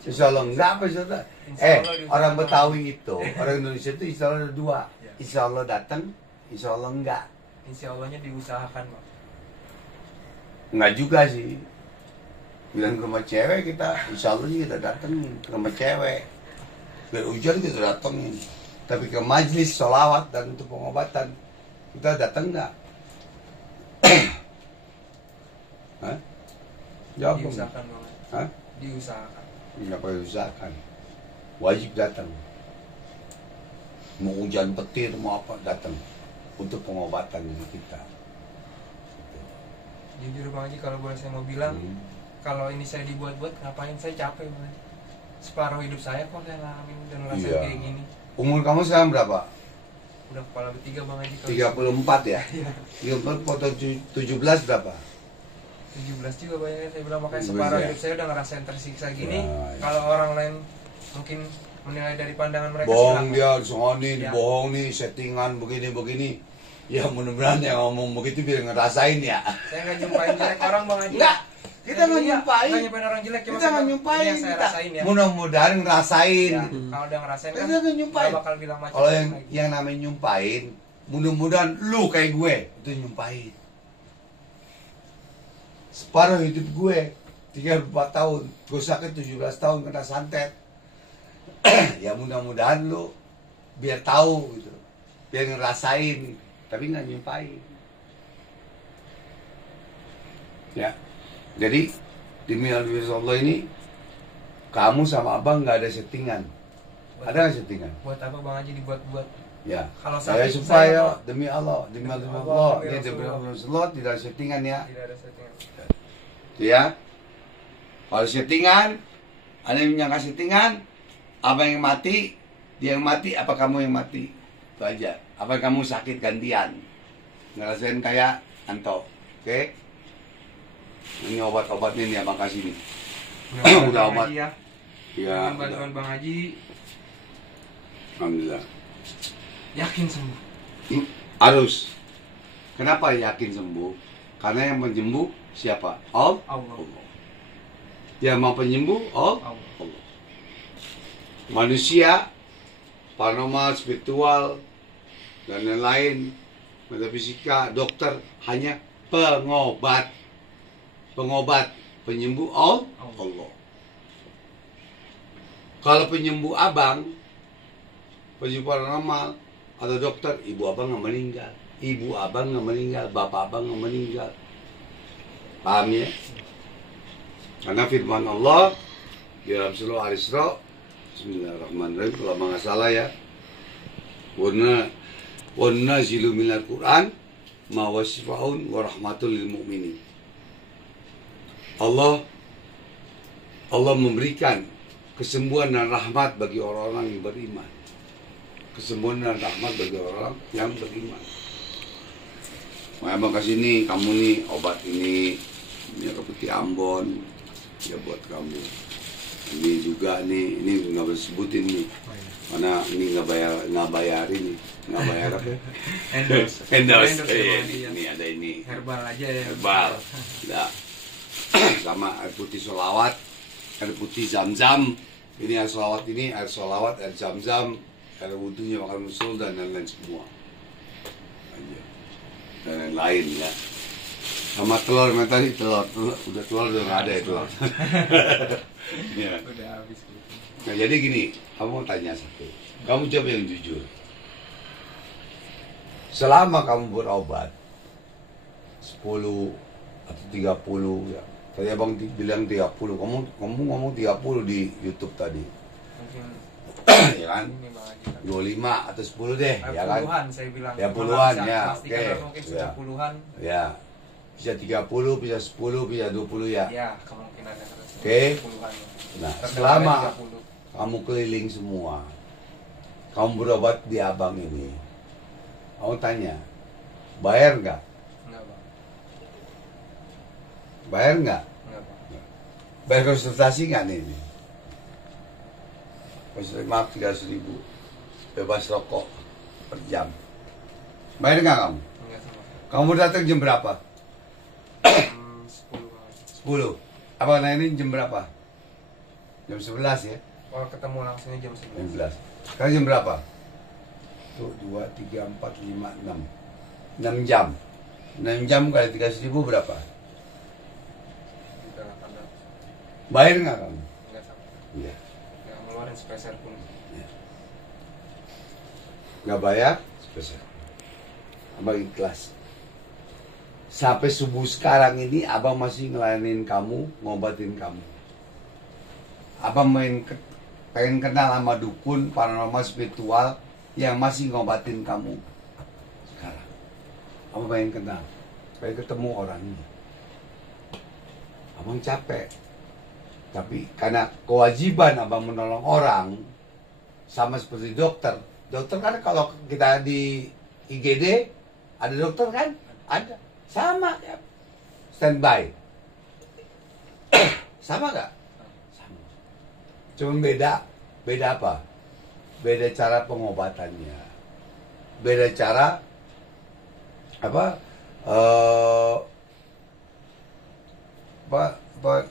Insya Allah enggak apa Insya Allah. Insya Allah diusahakan. Orang Betawi itu, orang Indonesia itu Insya Allah ada dua. Ya. Insya Allah datang, Insya Allah enggak. Insya Allahnya diusahakan Pak. Enggak juga sih. Bilang ke rumah cewek kita, Insya Allah kita datengin ke rumah cewek. Biar hujan kita datengin. Tapi ke majlis sholawat dan untuk pengobatan kita datang enggak? Hah? Jawab dong. Diusahakan Bang. Hah? Diusahakan. Enggak perlu usahakan. Wajib datang. Mau hujan petir mau apa datang untuk pengobatan dari kita. Jujur Bang Haji, kalau boleh saya mau bilang, Hmm. kalau ini saya dibuat-buat, ngapain saya capek Bang Haji. Separuh hidup saya kok saya ngalamin dan ngerasain Iya. kayak gini. Umur kamu sekarang berapa? Udah kepala bertiga Bang Haji. 34 ya? Iya. 34 foto 17 berapa? 17 juga banyak saya bilang, makanya 17 separuh ya? hidup saya udah ngerasain tersiksa gini. Wah, iya. Kalau orang lain mungkin menilai dari pandangan mereka Bohong silakan. dia, soal nih, Ya. bohong nih, settingan begini-begini. Ya mudah-mudahan yang ngomong begitu biar ngerasain ya. Saya nggak nyumpahin jelek orang Bang Haji. Enggak, kita nggak Iya, nyumpahin. nggak nyumpahin orang jelek, cuma Kita nggak nyumpahin. ini yang saya Kita rasain ya. mudah-mudahan ngerasain. Ya, kalau udah ngerasain kan Kita nggak nyumpahin. nggak bakal bilang macam Kalau lagi. yang namanya nyumpahin, mudah-mudahan lu kayak gue itu nyumpahin. Separuh hidup gue 34 tahun, gue sakit 17 tahun kena santet. Ya mudah-mudahan lu biar tahu gitu, biar ngerasain, tapi nggak nyumpahin. Ya, jadi demi Allah ini kamu sama abang nggak ada settingan. Ada nggak settingan? Buat apa Bang Haji dibuat-buat? Ya, Kalau saya sakit, supaya saya demi Allah, demi Demi Allah, Allah, ini demi demi Rasulullah. Rasulullah tidak ada settingan ya. Tidak ada settingan. Itu ya. Kalau settingan, ada yang menyangka settingan, apa yang mati, dia yang mati, apa kamu yang mati? Itu aja. Apa kamu sakit gantian? Ngerasain kayak Anto, oke? Ini obat-obatnya nih abang kasih nih. Mudah-mudahan Udah Bang obat. Haji ya. Ya, Dengan bantuan Bang Haji alhamdulillah. yakin sembuh. Harus. Kenapa yakin sembuh? Karena yang menyembuh siapa? Allah. Allah. Yang mau penyembuh Allah. Allah. Manusia, paranormal, spiritual, dan lain-lain, metafisika, dokter hanya pengobat. Pengobat, penyembuh Allah. Kalau penyembuh abang, penyembuh paranormal, atau dokter, ibu abang nggak meninggal, ibu abang nggak meninggal, bapak abang nggak meninggal. Paham ya? Karena firman Allah di dalam surah Al-Isra, Bismillahirrahmanirrahim, kalau nggak salah ya, wa nazilu minal Qur'an ma wasifaun wa rahmatul lil mu'minin. Allah memberikan kesembuhan dan rahmat bagi orang-orang yang beriman. Kesembuhan dan rahmat bagi orang yang beriman. Abang kasih nih, kamu nih obat ini putih Ambon, ya buat kamu. Ini juga nih, ini nggak boleh sebutin nih, karena ini nggak bayarin nih, nggak bayar apa? Endorse. Endorse. Endorse ya, Bang Haji ya. Ini ada ini. Herbal aja ya. Herbal. Nah, sama air putih solawat, air putih zam-zam. Ini air solawat ini, air solawat, air zam-zam, air wudhunya makan musul dan lain-lain semua. Aja. Dan lain-lain ya. Sama telur, tadi telur, udah nggak ada ya telur. Ya. Udah habis gitu. Nah jadi gini, kamu mau tanya satu. Kamu jawab yang jujur. Selama kamu berobat 10 atau 30 ya. Tadi abang bilang 30, kamu ngomong 30 di YouTube tadi. Mungkin Ya kan? ini Bang Haji kan. 25 atau 10 deh, ya kan? Puluhan saya bilang. Ya, puluhan, Bisa ya, pastikan oke. mungkin sudah Ya. puluhan. Ya. Bisa 30, bisa 10, bisa 20 ya. Ya, kemungkinan ada Oke. puluhan. Nah, Terdengar selama 30. kamu keliling semua, kamu berobat di abang ini, kamu tanya, bayar nggak? Enggak, Bang. Bayar nggak? Enggak, Bang. Bayar konsultasi nggak nih? Konsultasi maaf 300.000, bebas rokok per jam. Bayar nggak kamu? Enggak sama. Kamu datang jam berapa? 10 Bang Haji. 10. Abang nanyain jam berapa? Jam 11 ya? Kalau ketemu langsungnya jam Jam 11. 11. Sekarang jam berapa? Tuh, 2, 3, 4, 5, 6. 6 jam. 6 jam kali 300.000 berapa? Udah 18. Bayar nggak kamu? Enggak sama. Iya. Enggak ngeluarin sepeser pun. Nggak bayar? Spesial. Abang ikhlas. Sampai subuh sekarang ini abang masih ngelayanin kamu, ngobatin kamu. Abang pengen kenal sama dukun paranormal spiritual yang masih ngobatin kamu sekarang. Abang pengen kenal, pengen ketemu orangnya. Abang capek, tapi karena kewajiban abang menolong orang, sama seperti dokter. Dokter kan kalau kita di IGD ada dokter kan? Ada. Sama ya. Standby. Sama nggak? Sama. Cuma beda apa? Beda cara pengobatannya. Beda cara apa?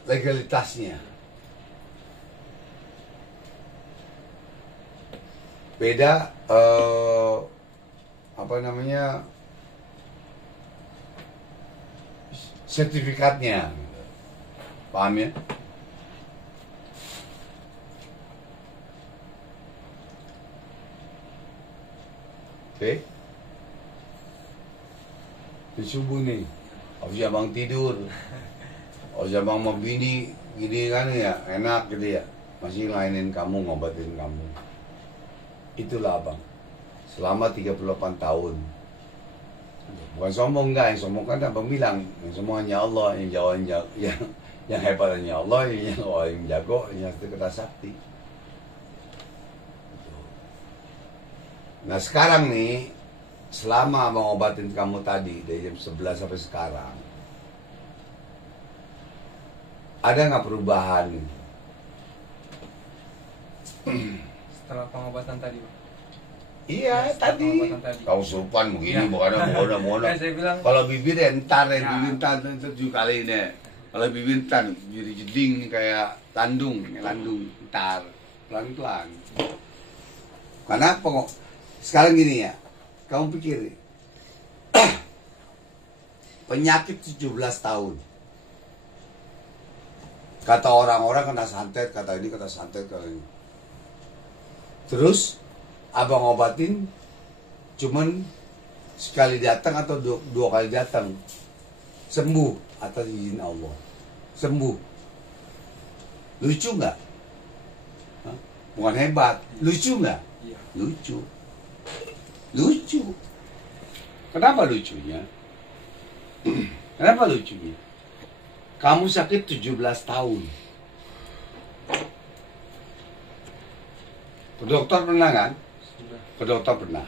Legalitasnya. Beda apa namanya, sertifikatnya, paham ya? Oke, di subuh nih, habis abang tidur, habis abang mau bini gini kan ya, enak gitu ya, masih lainin kamu, ngobatin kamu. Itulah abang selama 38 tahun. Bukan sombong, enggak, yang sombong kan abang bilang, yang sombong hanya Allah, yang jauh yang hebat hanya Allah, yang jago yang kata sakti. Nah sekarang nih, selama abang obatin kamu tadi dari jam 11 sampai sekarang, ada nggak perubahan? Setelah pengobatan tadi, Pak. Iya, tadi. Kau surupan begini, bukan mau. Saya bilang, Kalau bibir ya entar ya, bibir entar 7 kali ini. Kalau bibir entar jadi jeding kayak landung entar pelan-pelan. Karena sekarang gini ya, kamu pikir penyakit 17 tahun. Kata orang-orang kena santet, kata ini kata santet, kata ini. Terus abang obatin cuman sekali datang atau dua kali datang, sembuh atas izin Allah, sembuh. Lucu nggak? Bukan hebat, lucu nggak? iya. Lucu. Kenapa lucunya? Kenapa lucunya? Kamu sakit 17 tahun. Ke dokter pernah kan? Sudah. Ke dokter pernah.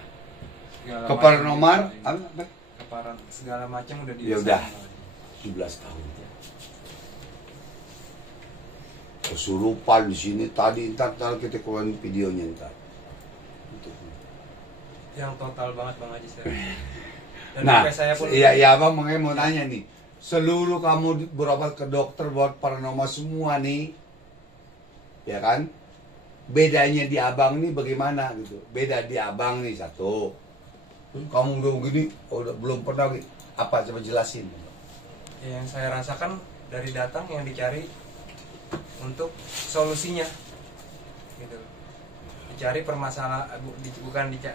Segala Ke macam paranormal, di- apa? keparan segala macam udah Ya udah. 17 tahun. Kesurupan di sini tadi, ntar kita keluarin videonya ntar. Yang total banget Bang Haji saya. Dan Nah, sampai saya pun ya abang makanya mau tanya nih, seluruh kamu berobat ke dokter buat paranormal semua nih, ya kan? Bedanya di abang nih bagaimana gitu? Beda di abang nih satu. Kamu udah begini, udah belum pernah apa, coba jelasin. yang saya rasakan dari datang yang dicari untuk solusinya, gitu. Dicari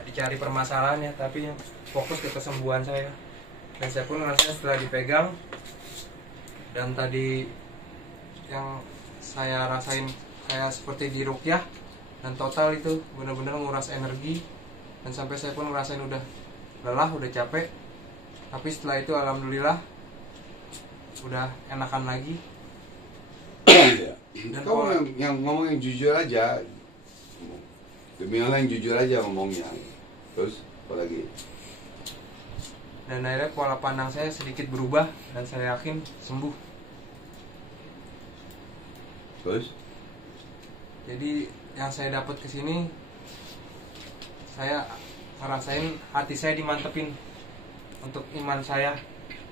dicari permasalahannya, tapi fokus ke kesembuhan saya. Dan saya pun rasanya setelah dipegang, dan tadi yang saya rasain kayak seperti di ruqyah, dan total itu benar-benar nguras energi, dan sampai saya pun ngerasain udah lelah, udah capek, tapi setelah itu alhamdulillah udah enakan lagi. Dan Kamu yang ngomong yang jujur aja, demi Allah yang jujur aja ngomongnya. Terus apa lagi? Dan akhirnya pola pandang saya sedikit berubah, dan saya yakin sembuh. Terus? Jadi yang saya dapat kesini, saya ngerasain hati saya dimantepin untuk iman saya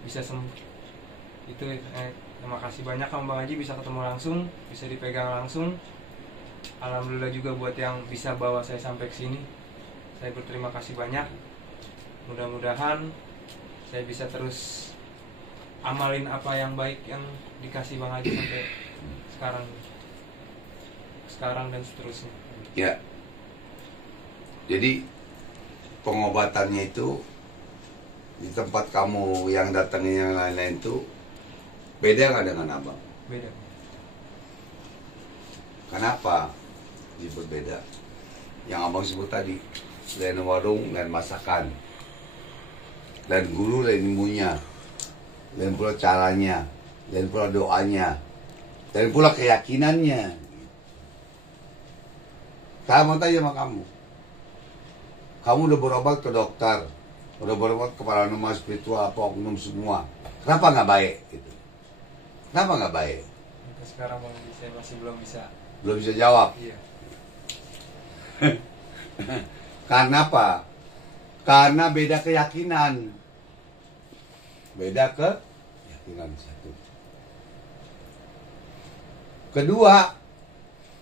bisa sembuh. Itu terima kasih banyak sama Bang Haji, bisa ketemu langsung, bisa dipegang langsung. Alhamdulillah juga buat yang bisa bawa saya sampai ke sini. Saya berterima kasih banyak. Mudah-mudahan saya bisa terus amalin apa yang baik yang dikasih Bang Haji sampai sekarang dan seterusnya. Ya. Jadi pengobatannya itu di tempat kamu yang datangnya yang lain-lain itu beda nggak dengan abang? Beda. Kenapa disebut beda? Yang abang sebut tadi, lain warung, lain masakan, lain guru, lain ilmunya, lain pula caranya, lain pula doanya, lain pula keyakinannya. Saya mau tanya sama kamu. Kamu udah berobat ke dokter, udah berobat ke paranormal spiritual apa oknum semua. Kenapa nggak baik? Gitu. Kenapa nggak baik? Sampai sekarang Bang Haji saya masih belum bisa. Belum bisa jawab. Iya. Karena apa? Karena beda keyakinan. Beda keyakinan satu. Kedua,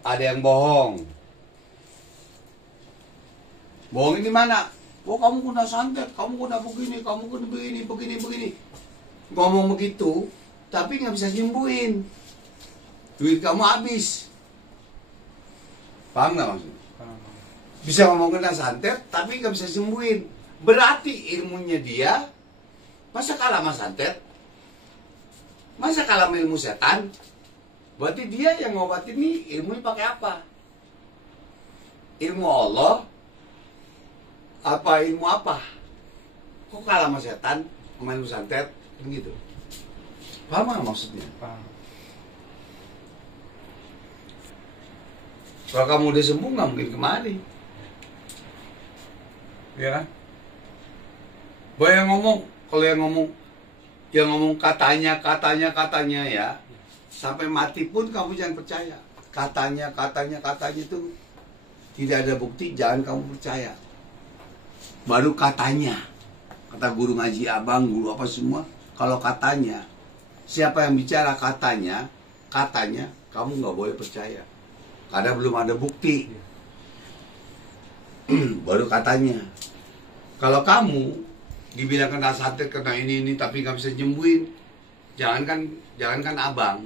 ada yang bohong. Bohong ini mana? Oh, kamu kena santet, kamu kena begini, kamu kena begini. Ngomong begitu, tapi nggak bisa nyembuhin. Duit kamu habis. Paham nggak maksudnya? Paham. Bisa ngomong kena santet, tapi nggak bisa sembuhin. Berarti ilmunya dia, masa kalah sama santet? Masa kalah sama ilmu setan? Berarti dia yang ngobatin nih, ilmunya pakai apa? Ilmu Allah? Apa ilmu apa? Kok kalah sama setan? Sama ilmu santet? Begitu. Paham nggak maksudnya? Paham. Kalau kamu udah sembuh, nggak mungkin kemari. Ya kan? Bahwa yang ngomong katanya ya, sampai mati pun kamu jangan percaya. Katanya itu tidak ada bukti, jangan kamu percaya. Baru katanya, kata guru ngaji abang, guru apa semua, kalau katanya, siapa yang bicara katanya, kamu nggak boleh percaya. Karena belum ada bukti. Baru katanya. Kalau kamu dibilang kena santet, kena ini tapi nggak bisa nyembuhin, jangankan abang,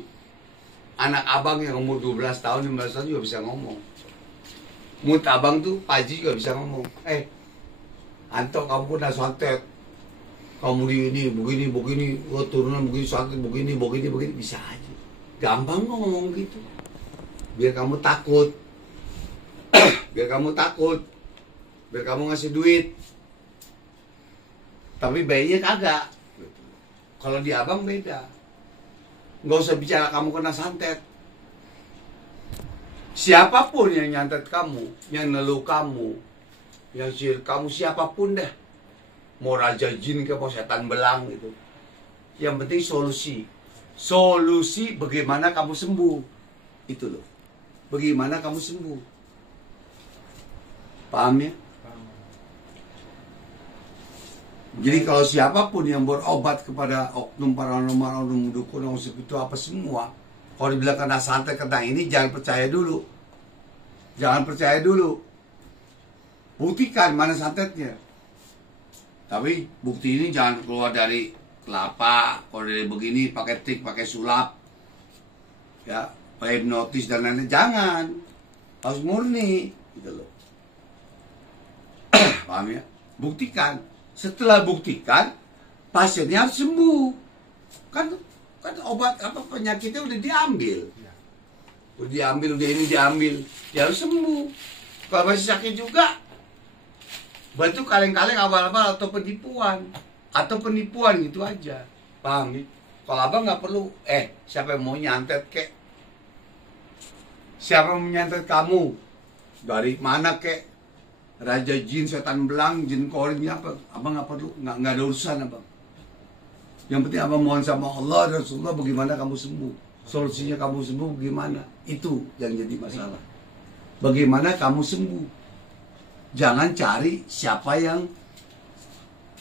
anak abang yang umur 12 tahun 15 tahun juga bisa ngomong. Mut abang tuh Paji juga bisa ngomong. Anto, kamu kena santet, kamu di ini begini, oh, turunan begini, santet begini, bisa aja. Gampang kok ngomong gitu. Biar kamu takut. Biar kamu ngasih duit. Tapi bayinya kagak. Kalau di abang beda. Nggak usah bicara kamu kena santet. Siapapun yang nyantet kamu, yang neluh kamu, yang sihir kamu, siapapun dah. Mau raja jin ke, mau setan belang gitu. Yang penting solusi. Solusi bagaimana kamu sembuh. Itu loh. Bagaimana kamu sembuh. Paham ya? Paham. Jadi kalau siapapun yang berobat kepada oknum paranormal, oknum dukun, oknum itu apa semua, kalau dibilang kena santet, kena ini, jangan percaya dulu. Jangan percaya dulu. Buktikan mana santetnya. Tapi bukti ini jangan keluar dari kelapa, kalau dari begini, pakai trik, pakai sulap. Ya, hipnotis dan lain-lain. Jangan. Harus murni. Gitu loh. Paham ya? Buktikan. Setelah buktikan, pasiennya harus sembuh. Kan obat apa penyakitnya udah diambil. Udah diambil, udah ini diambil. Ya harus sembuh. Kalau masih sakit juga, berarti kaleng-kaleng awal-awal atau penipuan. Atau penipuan gitu aja. Paham ya? Kalau abang nggak perlu, siapa yang mau nyantet kek? Siapa yang menyantet kamu? Dari mana kek? Raja jin, setan belang, jin korin apa? Abang nggak perlu, nggak ada urusan abang. Yang penting abang mohon sama Allah dan Rasulullah bagaimana kamu sembuh. Solusinya kamu sembuh bagaimana? Itu yang jadi masalah. Bagaimana kamu sembuh? Jangan cari siapa yang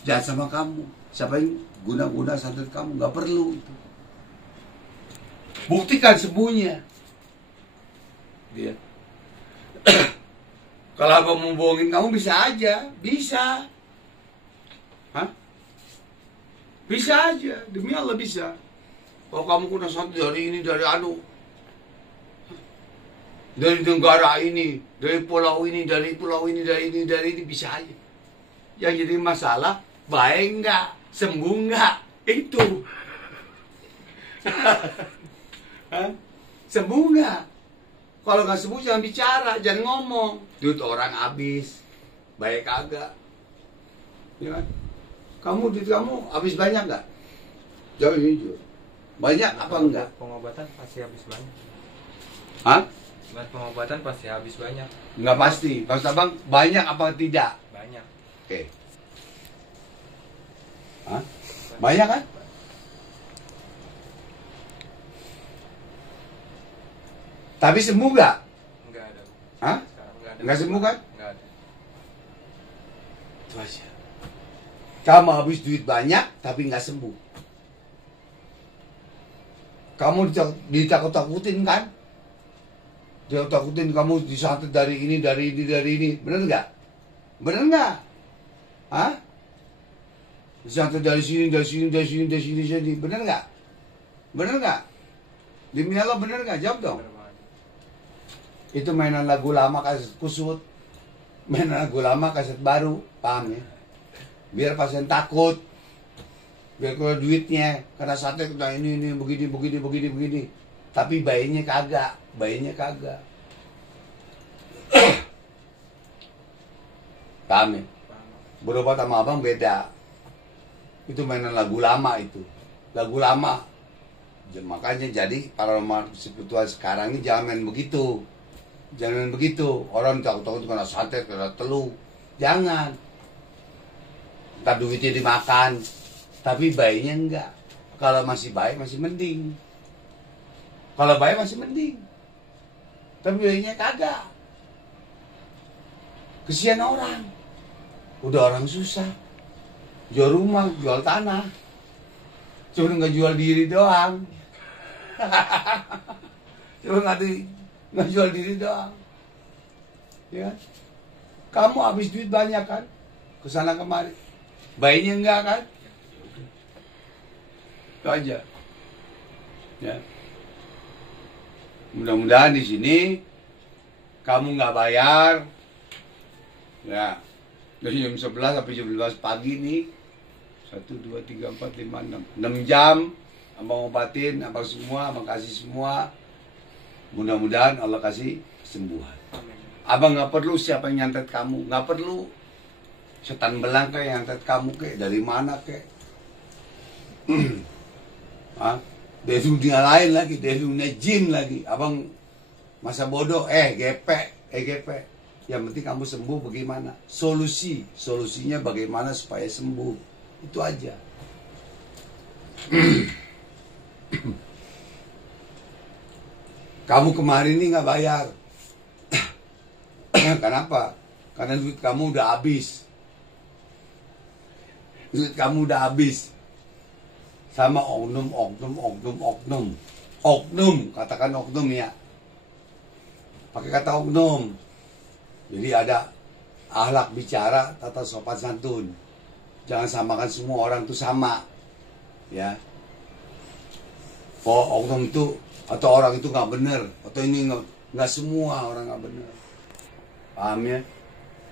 jahat sama kamu, siapa yang guna-guna santet kamu, nggak perlu itu. Buktikan sembuhnya. Dia. Kalau abang mau bohongin kamu bisa aja, bisa. Hah? Bisa aja, demi Allah bisa. Kalau kamu kena santet dari ini, dari dari negara ini, dari pulau ini, dari ini, bisa aja. Yang jadi masalah, baik nggak, sembuh nggak, itu. Sembuh nggak? Kalau nggak sembuh jangan bicara, jangan ngomong. Duit orang habis, baik kagak. Ya kan? Duit kamu habis banyak nggak? Jauh jujur. Banyak apa enggak? Pengobatan pasti habis banyak. Hah? buat pengobatan pasti habis banyak. Nggak pasti. Maksud abang banyak apa tidak? Banyak. Oke. Hah? Banyak kan? Tapi sembuh nggak? Enggak ada. Hah? Sekarang enggak ada. Nggak sembuh kan? Enggak ada. Itu aja. Kamu habis duit banyak tapi nggak sembuh. Kamu ditakut-takutin kan? Ditakut-takutin kamu disantet dari ini, dari ini. Bener nggak? Bener nggak? Hah? Disantet dari sini. Bener nggak? Bener nggak? Demi Allah bener nggak? Jawab dong. Bener banget. Itu mainan lagu lama kaset kusut. Mainan lagu lama kaset baru. Paham ya? Biar pasien takut. Biar keluar duitnya. Karena santet udah ini begini. Tapi bayinya kagak. Paham ya? Paham. Berobat sama abang beda. Itu mainan lagu lama itu. Lagu lama. Makanya jadi paranormal spiritual sekarang ini jangan main begitu. Jangan main begitu. Orang takut-takut kena santet, kena telu. Jangan. Ntar duitnya dimakan. Tapi bayinya enggak. Kalau masih baik masih mending. Kalau bayi masih mending. Tapi bayinya kagak. Kesian orang. Udah orang susah. Jual rumah, jual tanah. Cuma nggak jual diri doang. Cuma nggak jual diri doang. Ya. Kamu habis duit banyak kan? Kesana kemari. Bayinya enggak kan? Itu aja. Ya. Mudah-mudahan di sini kamu nggak bayar. Ya. Dari jam 11 sampai jam 12 pagi nih. 1, 2, 3, 4, 5, 6. 6 jam. Abang obatin, abang semua, abang kasih semua. Mudah-mudahan Allah kasih kesembuhan. Amin. Abang nggak perlu siapa yang nyantet kamu. Nggak perlu. Setan belang kayak yang nyantet kamu kayak. Dari mana kayak. Hah? Dari dunia lain lagi. Dari dunia jin lagi. Abang masa bodoh. Gepek. Yang penting kamu sembuh bagaimana? Solusinya bagaimana supaya sembuh. Itu aja. Kamu kemarin ini nggak bayar. Kenapa? Karena duit kamu udah habis. Sama oknum. Oknum, katakan oknum ya. Pakai kata oknum. Jadi ada akhlak bicara, tata sopan santun. Jangan samakan semua orang itu sama. Ya. Oh, oknum itu atau orang itu nggak benar, atau ini nggak semua orang nggak benar. Paham ya?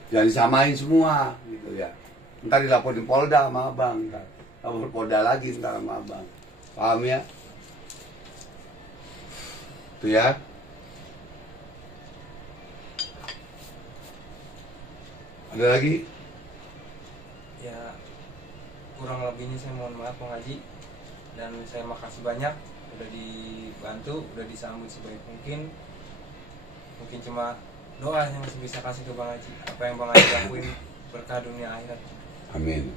Jangan disamain semua gitu ya. Ntar dilaporin Polda sama abang, ntar lapor Polda lagi ntar sama abang. Paham ya? Itu ya. Ada lagi? Ya kurang lebihnya saya mohon maaf Bang Haji, dan saya makasih banyak udah dibantu, udah disambut sebaik mungkin. Mungkin cuma doa yang masih bisa kasih ke Bang Haji. Apa yang Bang Haji lakuin berkah dunia akhirat. Amin.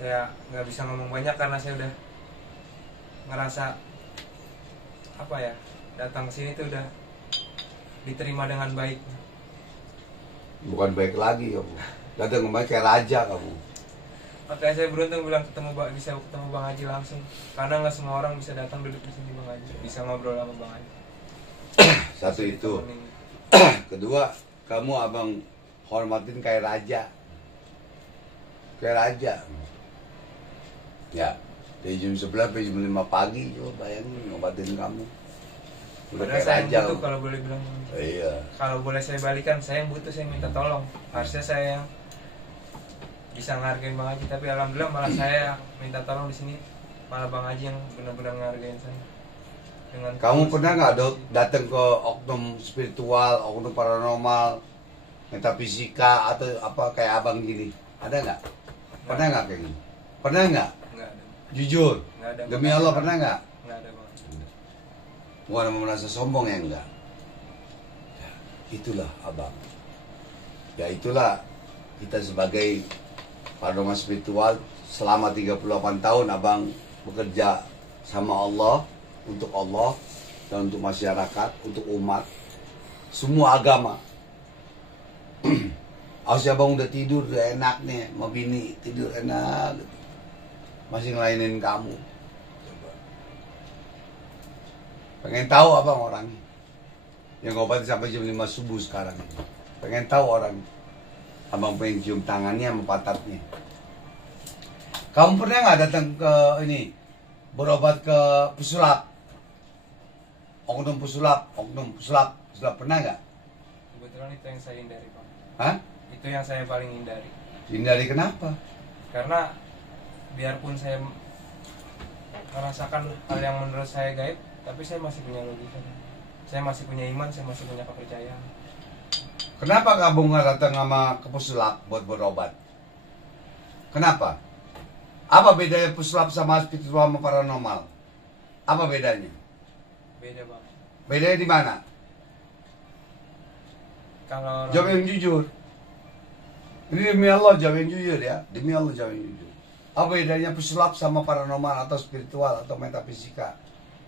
Saya nggak bisa ngomong banyak karena saya udah ngerasa apa ya, datang ke sini tuh udah diterima dengan baik. Bukan baik lagi kamu. Datang kemarin kayak raja kamu. Makanya saya beruntung bilang bisa ketemu Bang Haji langsung. Karena nggak semua orang bisa datang duduk di sini Bang Haji, bisa ngobrol sama Bang Haji. Satu itu. Kedua, kamu abang hormatin kayak raja. Kayak raja. Ya, dari jam 11 sampai jam 5 pagi coba bayangin ngobatin kamu. Udah Padahal kayak saya raja. yang butuh kalau boleh bilang. Iya. Kalau boleh saya balikan, saya yang butuh, saya minta tolong. Harusnya saya yang bisa ngehargain Bang Haji, tapi alhamdulillah malah saya yang minta tolong di sini, malah Bang Haji yang benar-benar ngehargain saya. Dengan Kamu pernah nggak datang ke oknum spiritual, oknum paranormal, metafisika atau apa kayak abang gini? Ada nggak? Pernah nggak kayak gini? Pernah nggak? Nggak ada. Jujur. Nggak ada. Demi Allah pernah nggak? Nggak ada Bang. Bukan merasa sombong ya enggak. Itulah abang. Ya itulah kita sebagai paranormal spiritual selama 38 tahun abang bekerja sama Allah, untuk Allah dan untuk masyarakat, untuk umat, semua agama. Awas abang udah tidur, udah enak nih, sama bini tidur enak, masih ngelainin kamu. Pengen tahu abang orangnya yang ngobatin sampai jam 5 subuh sekarang ini. Pengen tahu orang. Abang pengen cium tangannya sama pantatnya. Kamu pernah nggak datang ke ini, berobat ke pesulap? Oknum pesulap, pesulap pernah nggak? Kebetulan itu yang saya hindari, Pak. Hah? Itu yang saya paling hindari. Hindari kenapa? Karena biarpun saya merasakan hal yang menurut saya gaib, tapi saya masih punya logika. Saya masih punya iman, saya masih punya kepercayaan. Kenapa kamu nggak datang sama ke pesulap buat berobat? Kenapa? Apa bedanya pesulap sama spiritual sama paranormal? Apa bedanya? Beda, Bang. Bedanya di mana? Kalau Jawab yang jujur. Ini demi Allah jawab yang jujur ya. Demi Allah jawab yang jujur. Apa bedanya pesulap sama paranormal atau spiritual atau metafisika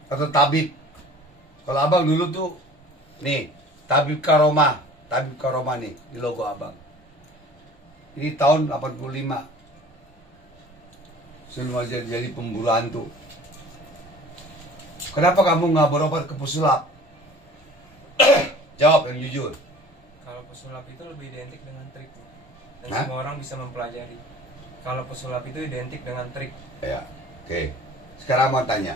atau tabib? Kalau abang dulu tuh nih tabib karomah nih di logo abang. Ini tahun 85. Semua jadi pemburu hantu. Kenapa kamu nggak berobat ke pesulap? Jawab yang jujur. kalau pesulap itu lebih identik dengan trik, dan Hah? semua orang bisa mempelajari. Kalau pesulap itu identik dengan trik. Ya, oke. Sekarang mau tanya,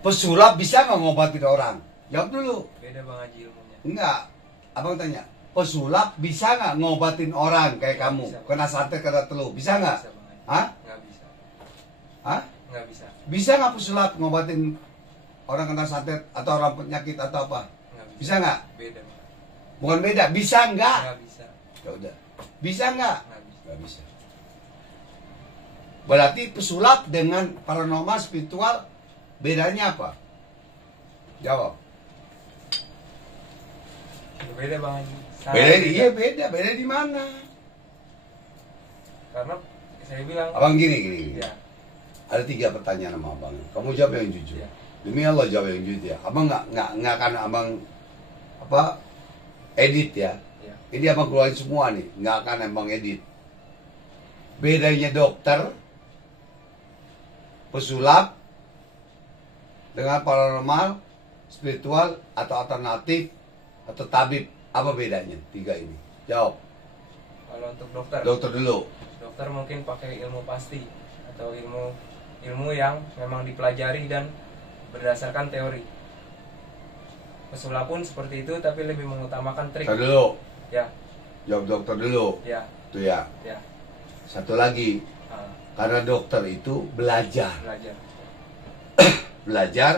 pesulap bisa nggak ngobatin orang? Jawab dulu. Beda, Bang Haji, ilmunya. Enggak. Abang tanya, pesulap bisa nggak ngobatin orang kayak kamu? Bisa, Bang. Kena santet, kena telu, bisa nggak? Bisa, Bang Haji. Hah? Nggak bisa. Hah? Nggak bisa. Bisa nggak pesulap ngobatin orang kena santet atau orang penyakit atau apa? Nggak bisa. Bisa nggak? Beda, Bang. Bukan beda, bisa nggak? Nggak bisa. Ya udah. Bisa nggak? Nggak bisa. Nggak bisa. Berarti pesulap dengan paranormal spiritual bedanya apa? Jawab. Beda, Bang Haji. Sangat Beda, iya beda. Beda di mana? Karena saya bilang. Abang gini. Ya. Ada 3 pertanyaan sama abang. Kamu jawab yang jujur. Ya. Demi Allah jawab yang jujur ya. Abang nggak akan abang apa edit ya. Ya. Ini abang keluarin semua nih. Nggak akan abang edit. Bedanya dokter, pesulap dengan paranormal, spiritual atau alternatif atau tabib, apa bedanya 3 ini? Jawab. Kalau untuk dokter. Dokter dulu. Dokter mungkin pakai ilmu pasti atau ilmu yang memang dipelajari dan berdasarkan teori. Pesulap pun seperti itu, tapi lebih mengutamakan trik. Dokter dulu. Ya, Jawab dokter dulu. ya, Itu ya. ya. Satu lagi, Ah, karena dokter itu belajar. belajar. Belajar,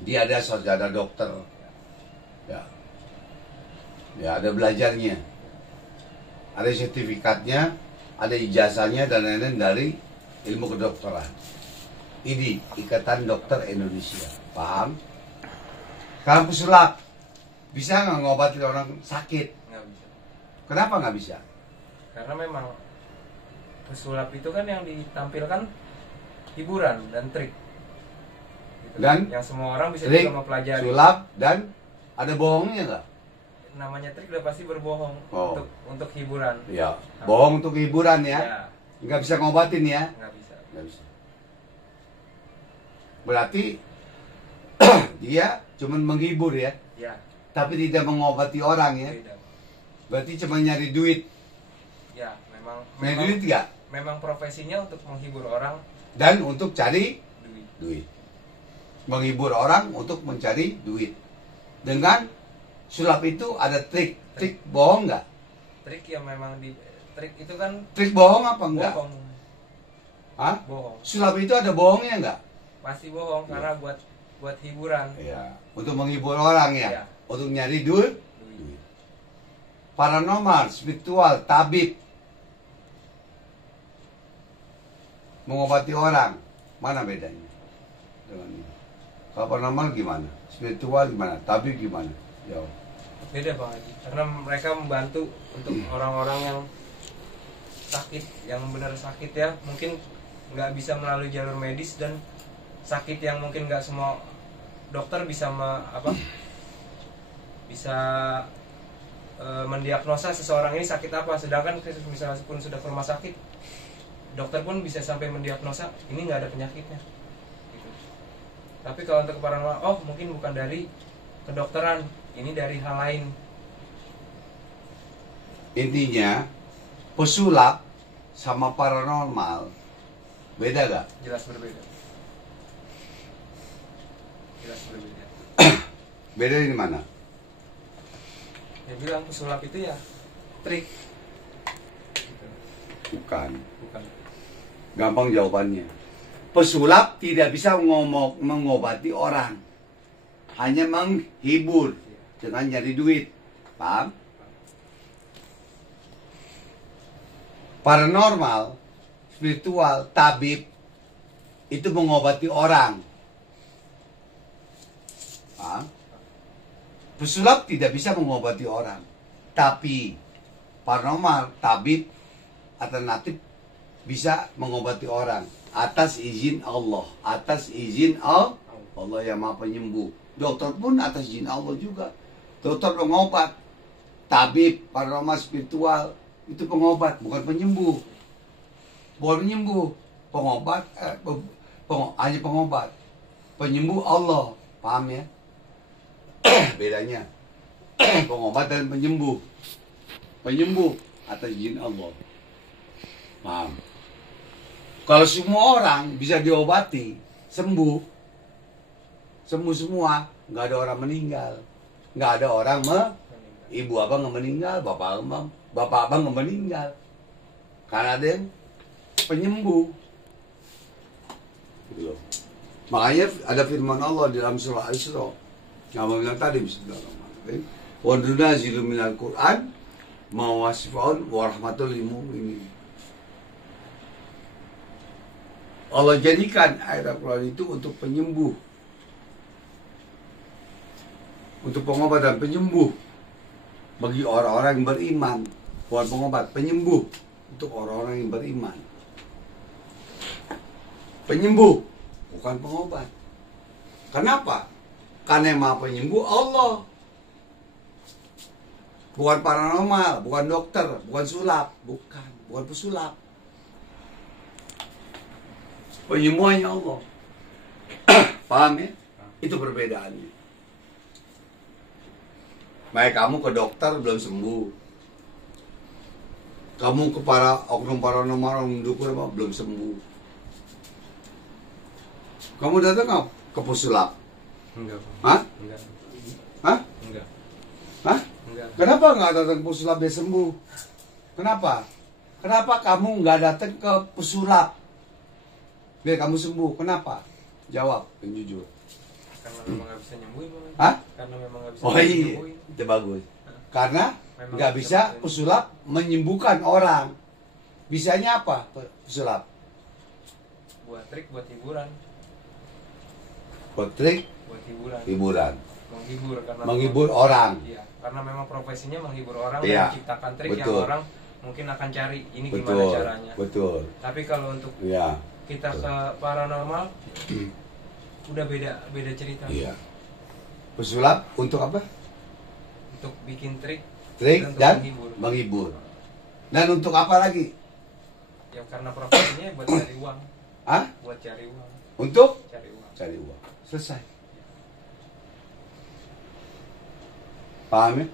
dia ada sarjana dokter. Ya. Ya, ada belajarnya. Ada sertifikatnya, ada ijazahnya dan lain-lain dari ilmu kedokteran. Ini Ikatan Dokter Indonesia. Paham? Kalau pesulap, bisa nggak ngobatin orang sakit? Nggak bisa. Kenapa nggak bisa? Karena memang pesulap itu kan yang ditampilkan hiburan dan trik. Gitu. Dan yang semua orang bisa trik, juga mempelajari. sulap, dan ada bohongnya nggak? Namanya trik udah pasti berbohong. Oh. Untuk hiburan. Ya, bohong untuk hiburan ya. Ya, Nggak bisa ngobatin ya. nggak bisa. Nggak bisa. Berarti dia cuma menghibur ya, Ya, tapi tidak mengobati orang ya. beda. Berarti cuma nyari duit. Ya, memang Nyari duit nggak? memang profesinya untuk menghibur orang, Dan untuk cari duit. duit. Menghibur orang untuk mencari duit. Dengan sulap itu ada trik. Trik bohong nggak? Trik yang memang trik itu kan Trik bohong apa enggak? bohong. Hah? Bohong. Sulap itu ada bohongnya nggak? Pasti bohong Ya. karena buat hiburan. Iya. Untuk menghibur orang ya. Ya. Untuk nyari duit. Duit. Paranormal, spiritual, tabib, mengobati orang, mana bedanya dengan ini? Kalau paranormal gimana? Spiritual gimana? Tabib gimana? Jawab. Beda Bang Haji, karena mereka membantu untuk orang-orang yang sakit, yang benar sakit ya, mungkin nggak bisa melalui jalur medis, dan sakit yang mungkin nggak semua dokter bisa bisa mendiagnosa seseorang ini sakit apa. Sedangkan misalnya pun sudah ke rumah sakit, dokter pun bisa sampai mendiagnosa ini nggak ada penyakitnya gitu. Tapi kalau untuk paranormal, oh mungkin bukan dari kedokteran, ini dari hal lain. Intinya pesulap sama paranormal beda gak? Jelas berbeda. Jelas berbeda. Beda di mana? Dia bilang pesulap itu ya trik. Bukan. Bukan. Gampang jawabannya. Pesulap tidak bisa mengobati orang, hanya menghibur dengan nyari duit. Paham? Paranormal, spiritual, tabib itu mengobati orang. Paham? Pesulap tidak bisa mengobati orang, tapi paranormal, tabib, alternatif bisa mengobati orang atas izin Allah, atas izin Allah yang Maha Penyembuh. Dokter pun atas izin Allah juga. Dokter pengobat, tabib, paranormal, spiritual itu pengobat, bukan penyembuh. Bukan penyembuh, pengobat, hanya pengobat. Penyembuh Allah, paham ya? Bedanya pengobat dan penyembuh. Penyembuh atas izin Allah, paham? Kalau semua orang bisa diobati, sembuh semua, nggak ada orang meninggal, nggak ada orang ibu abang nggak meninggal, bapak abang nggak meninggal, karena ada yang penyembuh. Gitu loh. Makanya ada firman Allah di dalam surah Al-Isra yang bilang tadi, Bismillahirrahmanirrahim, wa nunazilu minal Qur'an ma huwa shifaa'un wa rahmatul lil mu'minin. Allah jadikan ayat Al-Quran itu untuk penyembuh, untuk pengobat dan penyembuh bagi orang-orang yang beriman. Bukan pengobat, penyembuh untuk orang-orang yang beriman. Penyembuh, bukan pengobat. Kenapa? Karena yang Maha Penyembuh Allah. Bukan paranormal, bukan dokter, bukan sulap, bukan pesulap. Penyembuhannya Allah. Paham ya? Itu perbedaannya. Baik kamu ke dokter belum sembuh, kamu ke para oknum paranormal mendukung belum sembuh, kamu datang ke pesulap? Enggak. Hah? Enggak. Hah? Enggak. Hah? Enggak. Kenapa nggak datang ke pesulap dia sembuh? Kenapa? Kenapa kamu nggak datang ke pesulap biar kamu sembuh? Kenapa? Jawab yang jujur. Karena memang nggak bisa nyembuhin. Hah? Karena memang nggak bisa Oh iya, nyembuhin. itu bagus. Karena Memang nggak nggak bisa bisa pesulap menyembuhkan orang. Bisanya apa pesulap? Buat trik, buat hiburan. Buat trik, Buat hiburan. hiburan. Menghibur karena Menghibur memang, orang. Iya, karena memang profesinya menghibur orang Iya, dan menciptakan trik yang betul. orang mungkin akan cari ini gimana Betul, caranya. betul. Tapi kalau untuk Iya, kita ke paranormal udah beda cerita. iya. Pesulap untuk apa? Untuk bikin trik Trik untuk dan menghibur. menghibur. Dan untuk apa lagi? Ya karena profesinya buat cari uang. Hah? Buat cari uang. Untuk Cari uang. cari uang. Selesai. Paham ya?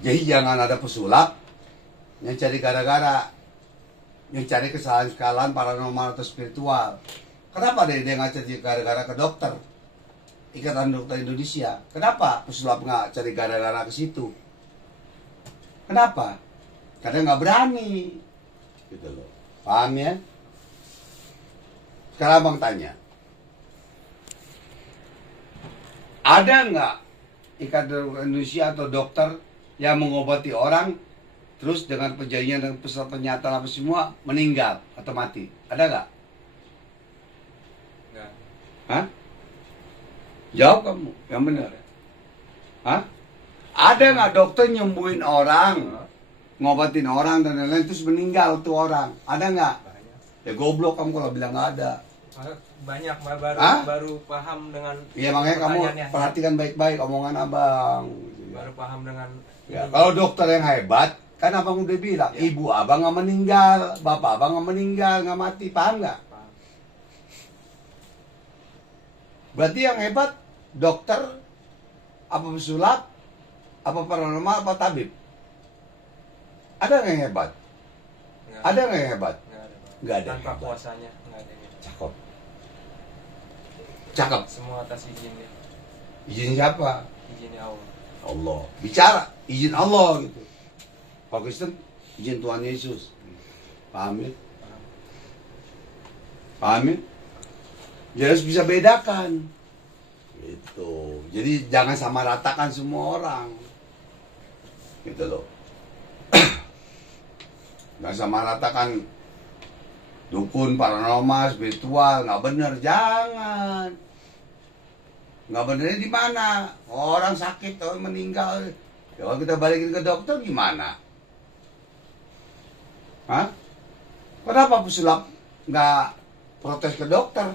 Jadi jangan ada pesulap yang cari gara-gara, yang cari kesalahan-kesalahan paranormal atau spiritual. Kenapa dia nggak cari gara-gara ke dokter? Ikatan Dokter Indonesia. Kenapa pesulap nggak cari gara-gara ke situ? Kenapa? Karena nggak berani. Gitu loh. Paham ya? Sekarang Bang tanya. Ada nggak Ikatan Dokter Indonesia atau dokter yang mengobati orang terus dengan perjanjian dan pernyataan apa semua meninggal atau mati? Ada nggak? Enggak. Hah? Jawab kamu, yang benar. Hah? Ada nggak dokter nyembuhin orang, ngobatin orang dan lain-lain terus meninggal tuh orang? Ada nggak? Banyak. Ya goblok kamu kalau bilang nggak ada. Banyak baru paham dengan Iya makanya kamu pertanyaannya. perhatikan baik-baik omongan abang. Baru paham dengan Ya, ini. kalau dokter yang hebat, kan abang udah bilang, Ya. ibu abang nggak meninggal, bapak abang nggak meninggal, nggak mati, paham nggak? Paham. Berarti yang hebat dokter, apa pesulap, apa paranormal, apa tabib? Ada nggak yang hebat? Nggak Ada nggak yang hebat? nggak ada, Bang. Nggak ada yang Tanpa hebat. kuasanya nggak ada yang Cakep. Cakep. semua atas izinnya, Izin siapa? izinnya Allah. Allah. Bicara, izin Allah gitu. Kalau Kristen, izin Tuhan Yesus. Paham ya? Paham. Paham ya? Jadi harus bisa bedakan. Gitu. Jadi jangan sama ratakan semua orang. Gitu loh. Jangan sama ratakan dukun, paranormal, spiritual, nggak bener, jangan. Nggak benernya di mana? Orang sakit, orang meninggal. Ya, kalau kita balikin ke dokter gimana? Hah? Kenapa pesulap nggak protes ke dokter?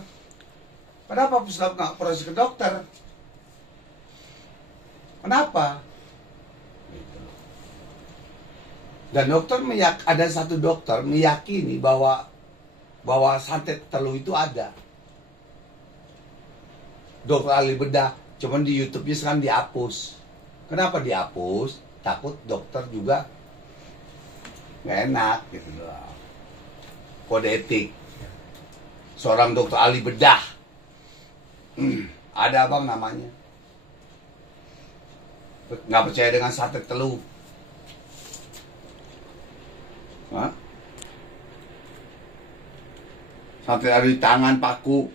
Kenapa pesulap nggak protes ke dokter? Kenapa? Gitu. Dan dokter ada satu dokter meyakini bahwa santet telu itu ada. Dokter ahli bedah, cuman di YouTube-nya sekarang dihapus. Kenapa dihapus? Takut dokter juga nggak enak gitu loh. Kode etik. Seorang dokter ahli bedah. Ada abang namanya. Nggak percaya dengan santet telu. Hah? Santet ada di tangan, paku,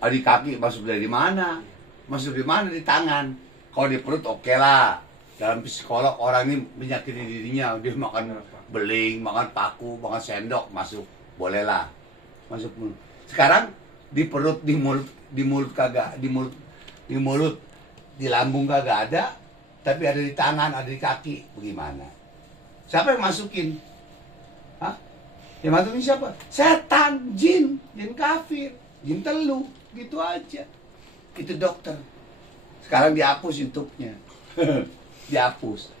ada di kaki, masuk dari mana? Masuk di mana? Di tangan. Kalau di perut oke lah. Dalam psikolog orang ini menyakiti dirinya, dia makan beling, makan paku, makan sendok, masuk, boleh lah, masuk mulut. Sekarang di perut, di mulut kagak, di mulut, di lambung kagak ada, tapi ada di tangan, ada di kaki, bagaimana? Siapa yang masukin? Hah? Yang masukin siapa? Setan, jin kafir, jin telu, gitu aja. Itu dokter. Sekarang dihapus YouTube-nya. Dihapus.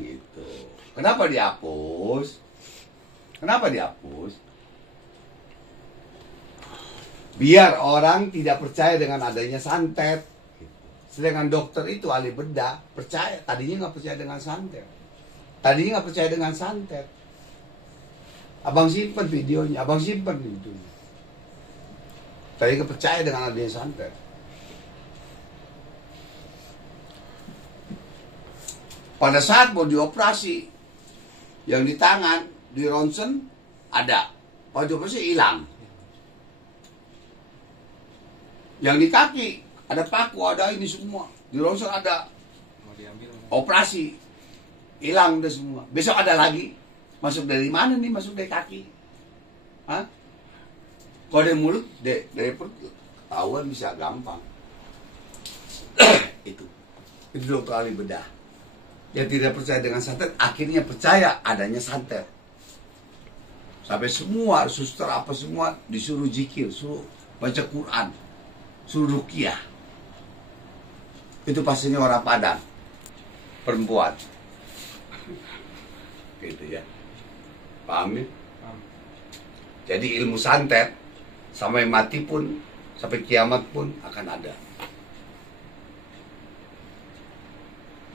Gitu. Kenapa dihapus? Kenapa dihapus? Biar orang tidak percaya dengan adanya santet. Sedangkan dokter itu ahli bedah, percaya. Tadinya nggak percaya dengan santet. Tadinya nggak percaya dengan santet. Abang simpen videonya, abang simpen videonya. Tadi nggak percaya dengan adanya santet. Pada saat mau dioperasi, yang di tangan, di ronsen, ada. Pada dioperasi hilang. Yang di kaki, ada paku, ada ini semua. Di ronsen ada. Mau diambil nggak? Operasi. Hilang udah semua. Besok ada lagi. Masuk dari mana nih? Masuk dari kaki. Hah? Kalau dari mulut, dari perut, ketahuan bisa gampang. Itu dokter ahli bedah. Yang tidak percaya dengan santet, akhirnya percaya adanya santet. Sampai semua, suster apa semua, disuruh zikir, suruh baca Quran, suruh ruqyah. Itu pastinya orang Padang. Perempuan. Gitu ya. Paham ya? Paham. Jadi ilmu santet, sampai mati pun, sampai kiamat pun akan ada.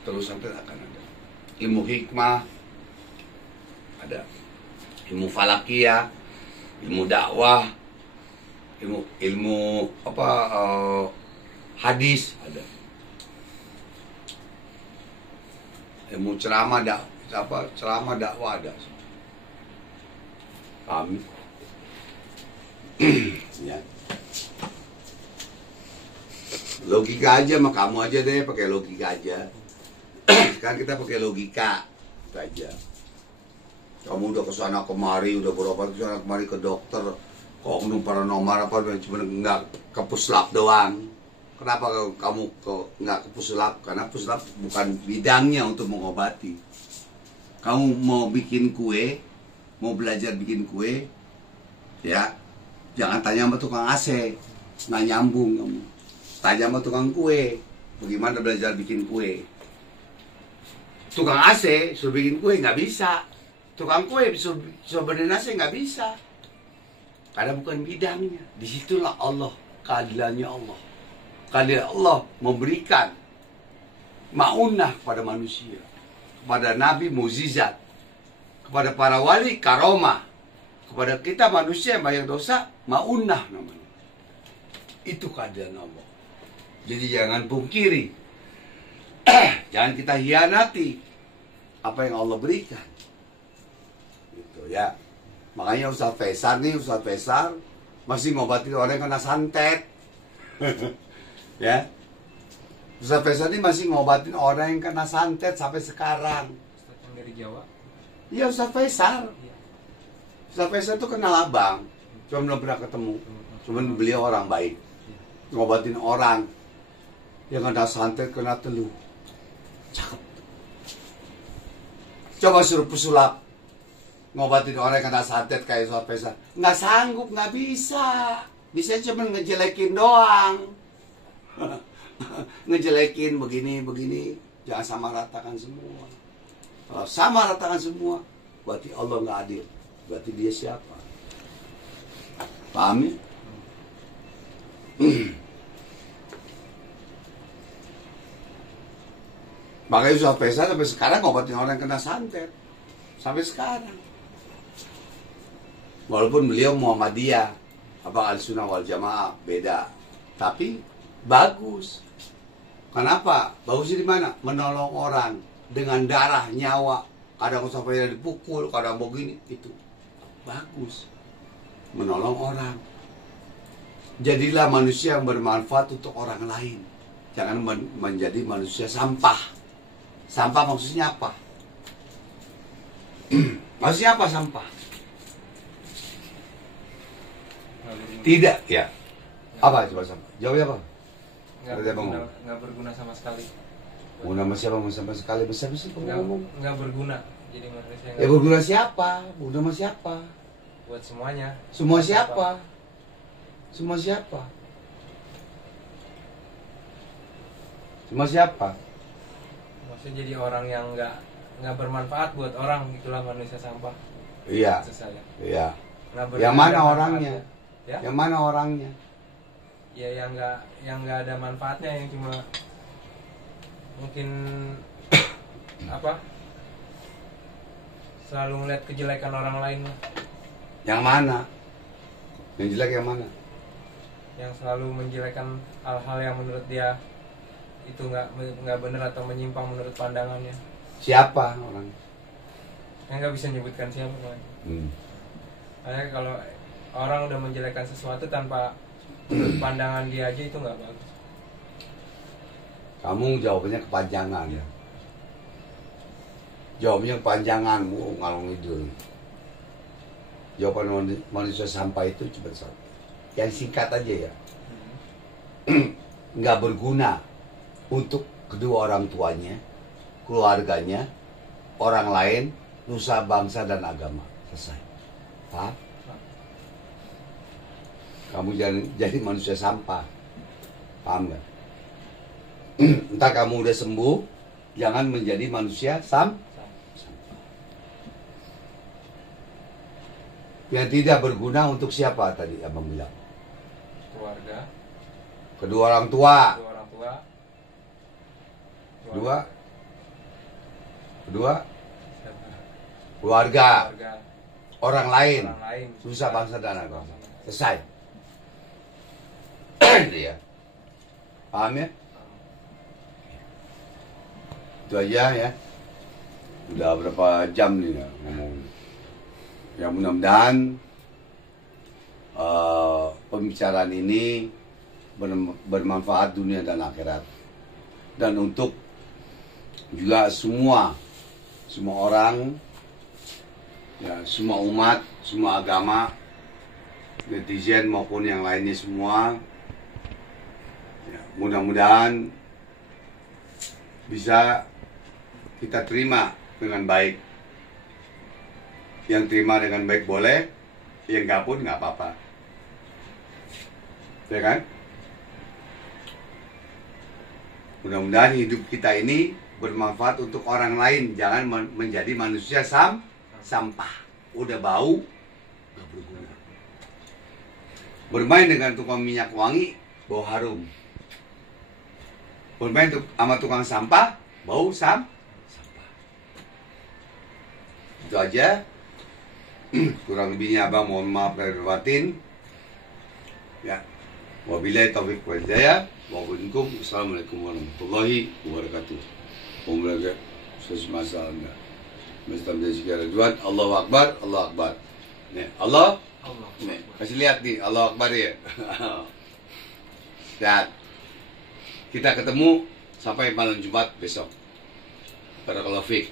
Terus santet akan ada. Ilmu hikmah ada. Ilmu falakiyah, ilmu dakwah, ilmu apa hadis ada. Ilmu ceramah dakwah ada. Paham? Ya. Logika aja sama kamu aja deh, pakai logika aja. Sekarang kita pakai logika itu aja. Kamu udah kesana kemari, udah berobat kesana kemari ke dokter, kok paranormal apa cuma nggak ke puslap doang. Kenapa kamu nggak ke pusulap? Karena pusulap bukan bidangnya untuk mengobati. Kamu mau bikin kue, mau belajar bikin kue, ya jangan tanya sama tukang AC, nggak nyambung kamu. Tanya sama tukang kue, bagaimana belajar bikin kue. Tukang AC suruh bikin kue nggak bisa, tukang kue suruh benerin AC nggak bisa, karena bukan bidangnya. Disitulah Allah, keadilannya Allah. Keadilan Allah memberikan maunah kepada manusia, kepada Nabi mukjizat, kepada para wali karomah, kepada kita manusia yang banyak dosa maunah namanya. Itu keadilan Allah. Jadi jangan pungkiri, jangan kita hianati apa yang Allah berikan. Gitu ya. Makanya Ustaz Faisal masih ngobatin orang yang kena santet. Ya, Ustaz Faisal ini masih ngobatin orang yang kena santet sampai sekarang. Ustaz yang dari Jawa. Iya, Ustaz Faisal. Iya. Ustaz Faisal itu kenal abang, cuma belum pernah ketemu. Cuman beliau orang baik, ngobatin orang yang kena santet, kena teluh. Cakep. Coba suruh pesulap ngobatin orang yang kena santet kayak Ustaz Faisal. Nggak sanggup, nggak bisa. Bisa cuma ngejelekin doang. Ngejelekin begini. Jangan sama ratakan semua. Kalau sama ratakan semua, berarti Allah nggak adil. Berarti dia siapa? Paham ya? Makanya Ustaz Faisal sampai sekarang ngobatin orang yang kena santet. Sampai sekarang. Walaupun beliau Muhammadiyah, Abang Al-Sunnah wal Jamaah, beda. Tapi bagus. Kenapa? Bagusnya di mana? Menolong orang dengan darah, nyawa. Kadang sampai dipukul, kadang begini, itu bagus. Menolong orang. Jadilah manusia yang bermanfaat untuk orang lain. Jangan menjadi manusia sampah. Sampah maksudnya apa? Maksudnya apa sampah? Tidak, ya. Apa coba sampah? Jawabnya apa? Nggak berguna sama sekali. Guna sama siapa? Sama sekali besar-besar ngomong. Nggak berguna. Jadi manusia Ya berguna siapa? Guna sama siapa? buat semuanya. Semua siapa? Semua siapa? Semua siapa? Maksudnya jadi orang yang nggak bermanfaat buat orang, itulah manusia sampah. Iya. Maksud saya. Iya. Nggak Yang mana bermanfaat orangnya? Ya? Yang mana orangnya? Ya yang nggak ada manfaatnya, yang cuma mungkin apa? Selalu melihat kejelekan orang lain. Yang mana? Yang jelek yang mana? Yang selalu menjelekan hal-hal yang menurut dia itu nggak benar atau menyimpang menurut pandangannya. Siapa orang? Yang nggak bisa menyebutkan siapa. Karena kalau orang udah menjelekan sesuatu tanpa menurut pandangan dia aja, itu nggak bagus. Kamu jawabannya kepanjangan ya. Jawabnya kepanjangan, ngalung ngidul. Jawaban manusia sampah itu cuma satu. Yang singkat aja ya. Nggak berguna untuk kedua orang tuanya, keluarganya, orang lain, nusa bangsa dan agama. Selesai. Paham? Kamu jangan jadi manusia sampah. Paham nggak? Entah kamu udah sembuh, jangan menjadi manusia sampah. Yang tidak berguna untuk siapa tadi abang bilang? Keluarga. Kedua orang tua. Kedua orang tua. Kedua. Siapa? Keluarga. Keluarga. Orang lain. Orang lain. Susah bangsa dan agama. Selesai. Itu ya. Paham ya? Itu aja ya. Udah berapa jam nih ya ngomong. Ya mudah-mudahan pembicaraan ini bermanfaat dunia dan akhirat. Dan untuk juga semua orang, ya, semua umat, semua agama, netizen maupun yang lainnya semua, ya, mudah-mudahan bisa kita terima dengan baik. Yang terima dengan baik boleh, yang enggak pun nggak apa-apa. Ya kan? Mudah-mudahan hidup kita ini bermanfaat untuk orang lain, jangan menjadi manusia sampah. Udah bau, nggak berguna. Bermain dengan tukang minyak wangi, bau harum. Bermain sama tukang sampah, bau sampah. Itu aja. Kurang lebihnya abang mohon maaf lahir batin. Ya. Wabillahi taufiq wal hidayah. Waalaikumsalam. Assalamualaikum warahmatullahi wabarakatuh. Umrah sesemasa anda. Mesti menjadi Ridwan. Allahu Akbar, Allahu Akbar. Nih, Allah. Nih, kasih lihat nih, Allahu Akbar ya. Dan kita ketemu sampai malam Jumat besok. Barakallahu fiik.